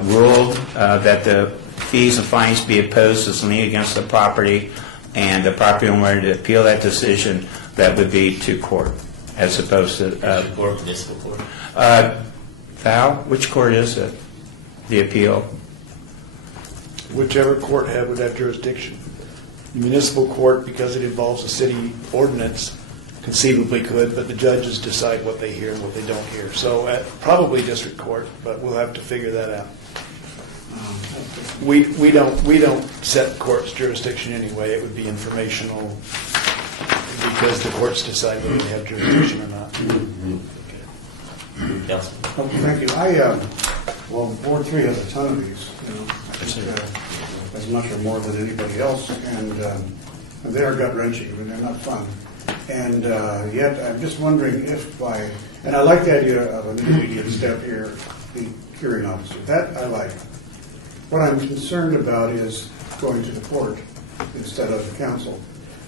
ruled that the fees and fines be imposed as lien against the property, and the property owner wanted to appeal that decision, that would be to court, as opposed to... Court, municipal court? Val, which court is it? The appeal? Whichever court would have jurisdiction. The municipal court, because it involves a city ordinance, conceivably could, but the judges decide what they hear and what they don't hear. So probably district court, but we'll have to figure that out. We don't set court's jurisdiction anyway. It would be informational because the courts decide whether they have jurisdiction or not. Yes. Oh, thank you. Well, Board 3 has a ton of these, you know, as much or more than anybody else, and they are gut-wrenching. I mean, they're not fun. And yet, I'm just wondering if by, and I like the idea of an intermediate step here, the hearing officer. That I like. What I'm concerned about is going to the court instead of the council.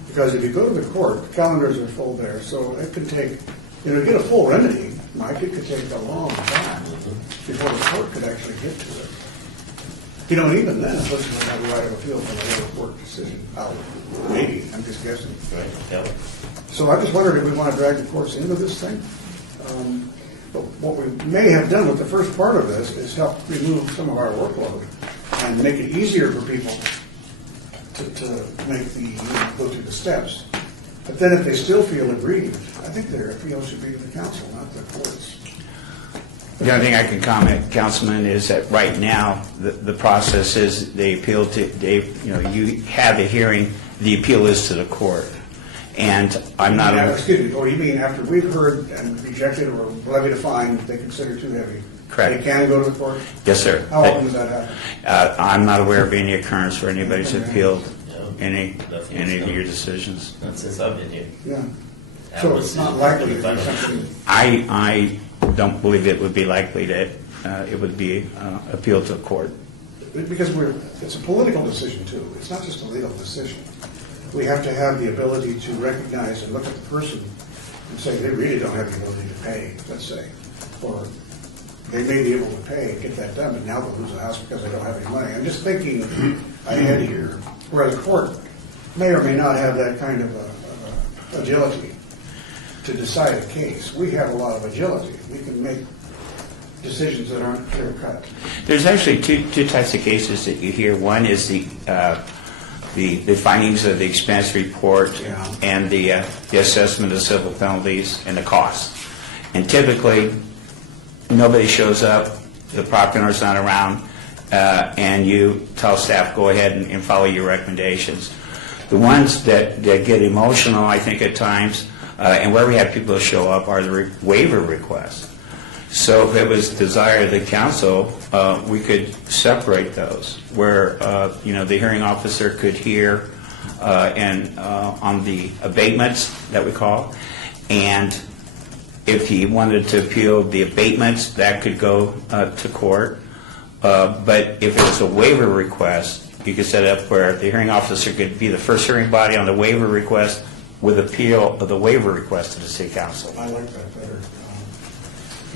Because if you go to the court, the calendars are full there, so it could take, to get a full remedy, Mike, it could take a long time before the court could actually get to it. Even then, a person would have the right of appeal from a lower court decision. Maybe, I'm just guessing. Right. Yeah. So I just wondered if we want to drag the courts into this thing. But what we may have done with the first part of this is help remove some of our workload and make it easier for people to go through the steps. But then if they still feel aggrieved, I think their appeal should be to the council, not the courts. The only thing I can comment, Councilman, is that right now, the process is they appeal to, you have a hearing, the appeal is to the court. And I'm not... Excuse me, or you mean after we've heard and rejected or levied a fine they consider too heavy? Correct. They can go to the court? Yes, sir. How often does that happen? I'm not aware of any occurrence where anybody's appealed any of your decisions. Not since I've been here. Yeah. So it's not likely to be something... I don't believe it would be likely that it would be appealed to a court. Because it's a political decision, too. It's not just a legal decision. We have to have the ability to recognize and look at the person and say they really don't have the ability to pay, let's say. Or they may be able to pay and get that done, but now they'll lose a house because they don't have any money. I'm just thinking ahead here, whereas a court may or may not have that kind of agility to decide a case. We have a lot of agility. We can make decisions that aren't clear-cut. There's actually two types of cases that you hear. One is the findings of the expense report and the assessment of civil penalties and the costs. And typically, nobody shows up, the property owner's not around, and you tell staff, go ahead and follow your recommendations. The ones that get emotional, I think, at times, and where we have people show up, are the waiver requests. So if it was desire of the council, we could separate those, where the hearing officer could hear and on the abatements that we call, and if he wanted to appeal the abatements, that could go to court. But if it was a waiver request, you could set it up where the hearing officer could be the first hearing body on the waiver request with appeal of the waiver request to the city council. I like that better,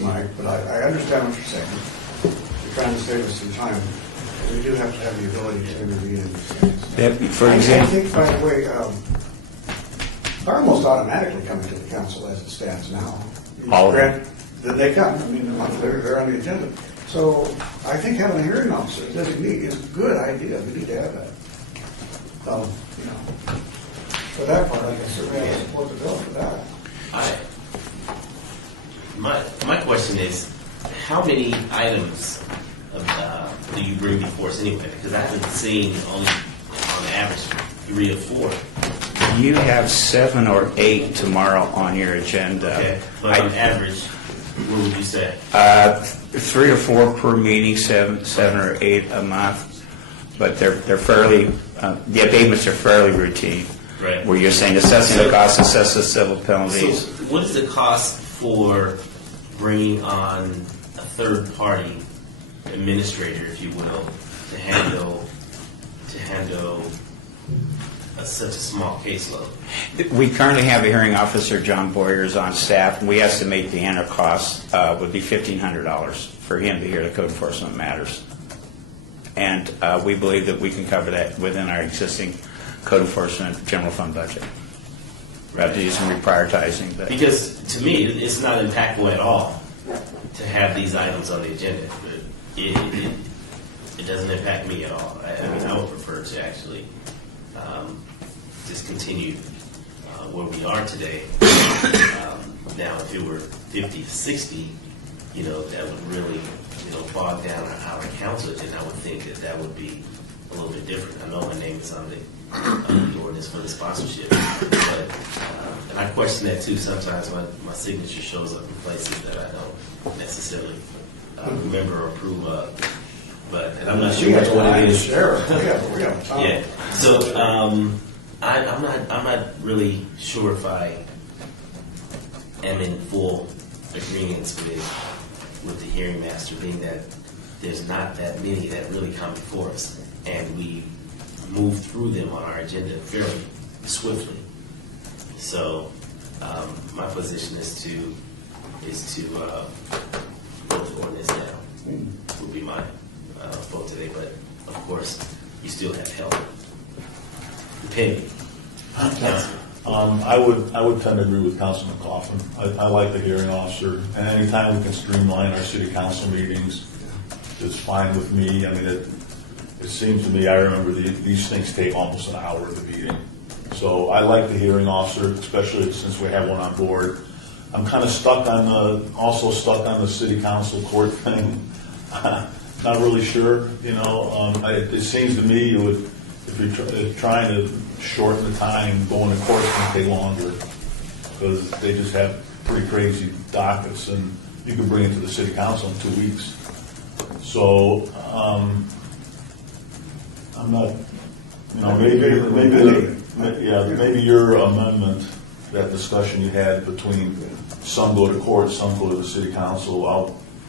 Mike, but I understand what you're saying. You're trying to save us some time. We do have to have the ability to intervene in these things. For I example, think, by the way, they're almost automatically coming to the council as it stands now. All of them. That they come, I mean, they're on the agenda. So I think having a hearing officer designee is a good idea. We need to have that. You know, for that part, I can certainly support the bill for that. My question is, how many items do you bring before us anyway? Because I haven't seen only on average 3 or 4. you have 7 or 8 tomorrow on your agenda. Okay, but on average, what would you say? 3 or 4 per meeting, 7 or 8 a month, but they're fairly, the abatements are fairly routine. Right. Where you're saying assessing the cost, assess the civil penalties. So what is the cost for bringing on a third-party administrator, if you will, to handle such a small caseload? We currently have a hearing officer, John Boyers, on staff, and we estimate the annual cost would be $1,500 for him to hear the code enforcement matters. And we believe that we can cover that within our existing code enforcement general fund budget. We have to do some reprioritizing. But Because to me, it's not impactful at all to have these items on the agenda. It doesn't impact me at all. I mean, I would prefer to actually just continue where we are today. Now, if it were 50 to 60, that would really, bog down our council agenda. I would think that would be a little bit different. I know my name is on the ordinance for the sponsorship, but and I question that too. Sometimes my signature shows up in places that I don't necessarily remember or approve of. And I'm not sure which one it is. Yeah. So I'm not really sure if I am in full agreement with the hearing master, being that there's not that many that really come before us, and we move through them on our agenda fairly swiftly. So my position is to vote the ordinance down. Would be my vote today, but of course you still have help. Depending. I would tend to agree with Councilman Coughlin. I like the hearing officer, and anytime we can streamline our city council meetings, it's fine with me. I mean, it seems to me, I remember these things take almost an hour of the meeting. So I like the hearing officer, especially since we have one on board. I'm kind of also stuck on the city council court thing. Not really sure, it seems to me if you're trying to shorten the time, going to court can take longer, because they just have pretty crazy dockets, and you can bring it to the city council in 2 weeks. So I'm not, maybe your amendment, that discussion you had between some go to court, some go to the city council.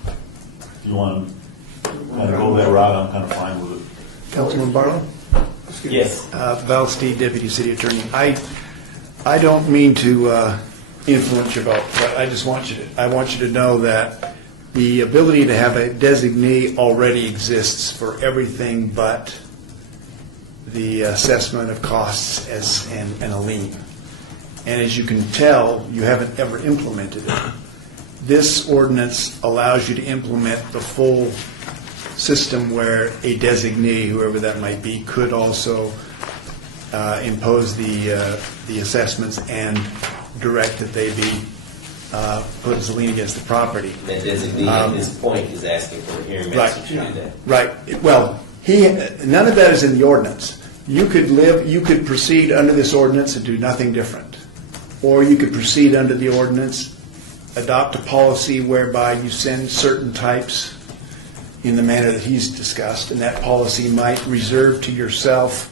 If you want to kind of go that route, I'm kind of fine with it. Councilman Barlow? Yes. Val Steed, Deputy City Attorney. I don't mean to influence your vote, but I just want you to know that the ability to have a designee already exists for everything but the assessment of costs and a lien. And as you can tell, you haven't ever implemented it. This ordinance allows you to implement the full system where a designee, whoever that might be, could also impose the assessments and direct that they be put as a lien against the property. That designee at this point is asking for a hearing master to do that. Right. Well, none of that is in the ordinance. You could proceed under this ordinance and do nothing different. Or you could proceed under the ordinance, adopt a policy whereby you send certain types in the manner that he's discussed, and that policy might reserve to yourself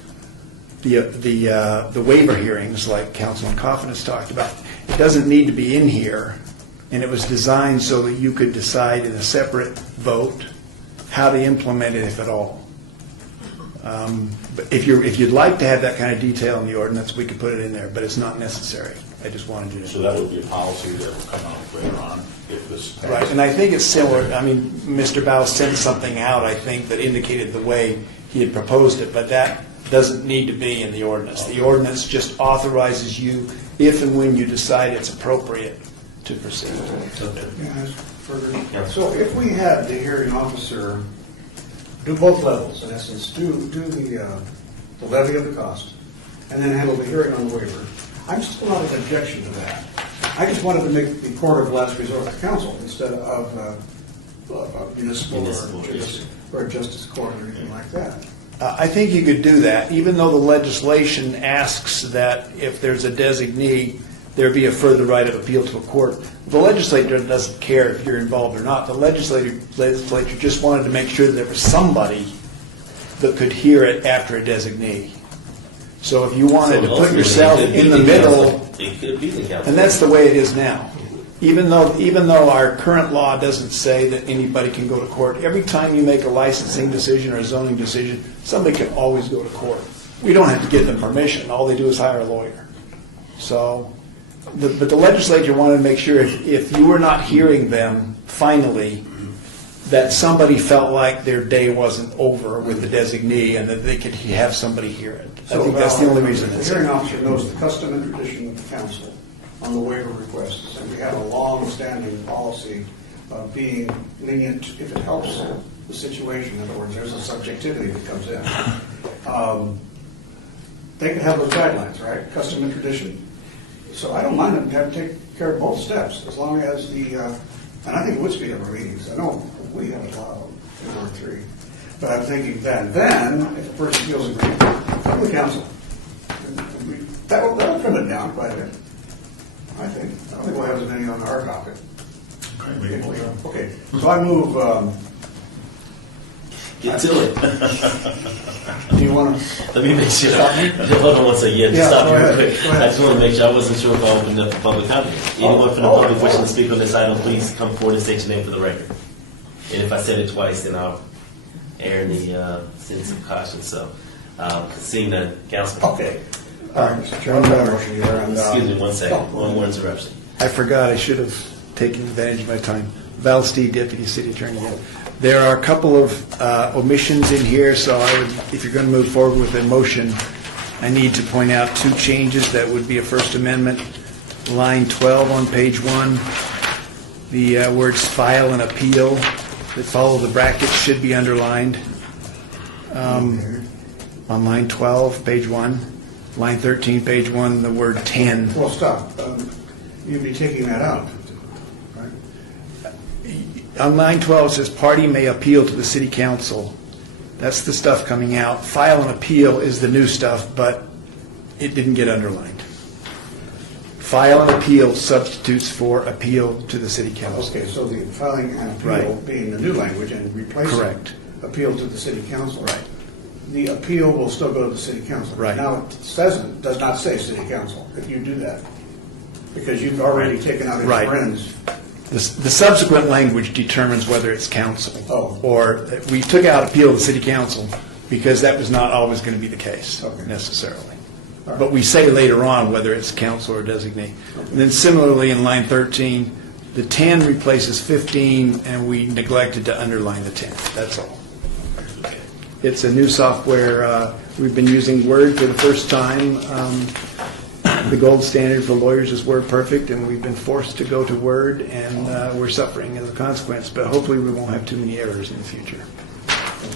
the waiver hearings like Councilman Coughlin has talked about. It doesn't need to be in here, and it was designed so that you could decide in a separate vote how to implement it, if at all. But if you'd like to have that kind of detail in the ordinance, we could put it in there, but it's not necessary. I just wanted you to. So that would be a policy that will come out later on if this passes. Right, and I think it's similar, I mean, Mr. Bao sent something out, I think, that indicated the way he had proposed it, but that doesn't need to be in the ordinance. The ordinance just authorizes you, if and when you decide it's appropriate, to proceed. So if we had the hearing officer do both levels, in essence, do the levy of the cost, and then handle the hearing on the waiver, I'm still not an objection to that. I just wanted to make the court of last resort the council instead of municipal or justice court or anything like that. I think you could do that, even though the legislation asks that if there's a designee, there be a further right of appeal to a court. The legislature doesn't care if you're involved or not. The legislature just wanted to make sure that there was somebody that could hear it after a designee. So if you wanted to put yourself in the middle, it could be the council. and that's the way it is now. Even though our current law doesn't say that anybody can go to court, every time you make a licensing decision or a zoning decision, somebody can always go to court. We don't have to give them permission. All they do is hire a lawyer. So, but the legislature wanted to make sure if you were not hearing them finally, that somebody felt like their day wasn't over with the designee and that they could have somebody hear it. I think that's the only reason The it's hearing there. officer knows the custom and tradition of the council on the waiver requests, and we have a long-standing policy of being lenient if it helps the situation. In other words, there's a subjectivity that comes in. They can have those guidelines, right? Custom and tradition. So I don't mind them having to take care of both steps, as long as the, and I think it would speed up our meetings. I know we have a lot of them in Ward 3. But I'm thinking then, if the person feels aggrieved, come to the council. That'll trim it down quite a bit, I think. I don't think we'll have as many on our docket. Okay, so I move, Get to it. do you want to? Let me make sure. Hold on one second. Yeah, Yeah, stop go you real ahead. quick. Go ahead. I just want to make sure. I wasn't sure if I opened up for public comment. Anyone from the public wishing to speak on this item, please come forward and state your name for the record. And if I said it twice, then I'll air the sense of caution. So, seeing the councilman. Okay. All right, Mr. Chairman. Excuse me, 1 second. One more interruption. I forgot, I should have taken advantage of my time. Val Steed, Deputy City Attorney. There are a couple of omissions in here, so I would, if you're going to move forward with a motion, I need to point out two changes that would be a First Amendment. Line 12 on page 1, the words file and appeal that follow the brackets should be underlined. On line 12, page 1. Line 13, page 1, the word 10. Well, stop. You'd be taking that out, right? On line 12, it says, party may appeal to the city council. That's the stuff coming out. File and appeal is the new stuff, but it didn't get underlined. File and appeal substitutes for appeal to the city council. Okay, so the filing and appeal Right. being the new language and replacing Correct. appeal to the city council. Right. The appeal will still go to the city council. Right. Now, it does not say city council if you do that, because you've already taken out Right. its friends. The subsequent language determines whether it's council. Oh. Or we took out appeal to the city council because that was not always going to be the case Okay. necessarily. All right. But we say later on whether it's council or designee. And then similarly in line 13, the 10 replaces 15 and we neglected to underline the 10. That's all. It's a new software. We've been using Word for the first time. The gold standard for lawyers is WordPerfect, and we've been forced to go to Word, and we're suffering as a consequence. But hopefully we won't have too many errors in the future.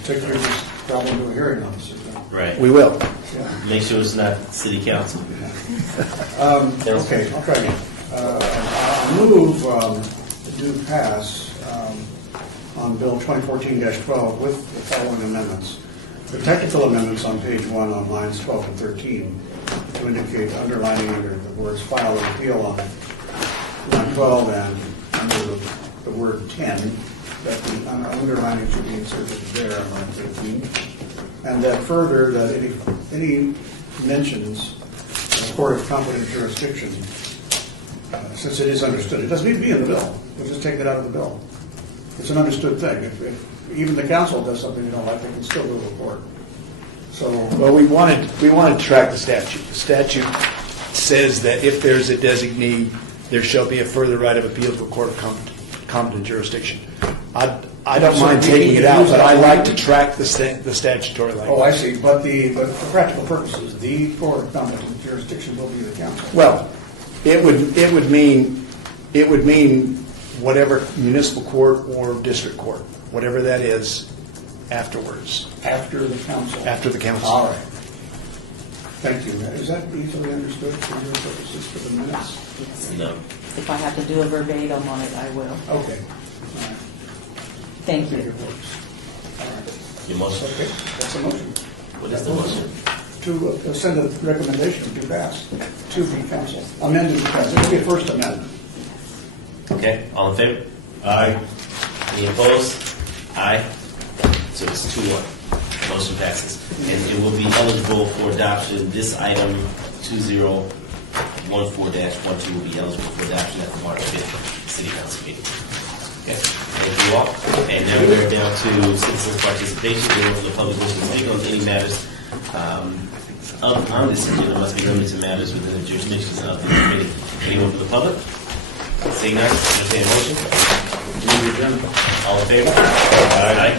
Take care of this problem to a hearing officer. Right. We will. Make sure it's not city council. Okay, I'll try again. I'll move to do pass on Bill 2014-12 with the following amendments. The technical amendments on page 1 on lines 12 and 13 to indicate underlining under the words file and appeal on line 12 and under the word 10, that the underlining should be inserted there on line 13. And that further, that any mentions of court of competent jurisdiction, since it is understood, it doesn't need to be in the bill. We'll just take it out of the bill. It's an understood thing. If even the council does something you don't like, they can still go to court. So, Well, we wanted to track the statute. The statute says that if there's a designee, there shall be a further right of appeal to a court of competent jurisdiction. I don't So mind we taking can it out, use but I that like language? to track the statutory language. oh, I see, but for practical purposes, the court of competent jurisdiction will be the council. Well, it would mean whatever municipal court or district court, whatever that is, afterwards, After the council. after the council. All right. Thank you. Is that easily understood for your purposes for the minutes? No. If I have to do a verbatim on it, I will. Okay. All right. Thank It you. works. All right. Your motion? Okay, that's a motion. What is the motion? To send a recommendation to pass to the council. Amended to pass. It will be a first amendment. Okay, all in favor? Aye. Any opposed? Aye. So it's 2-1. Motion passes. And it will be eligible for adoption. This item 2014-12 will be eligible for adoption at the March 5th City Council meeting. Okay, thank you all. And now we're down to citizens' participation. Anyone from the public wishing to speak on any matters on this agenda must be limited to matters within the jurisdictions of the committee. Anyone from the public? Seeing none, entertain a motion. All in favor? Aye.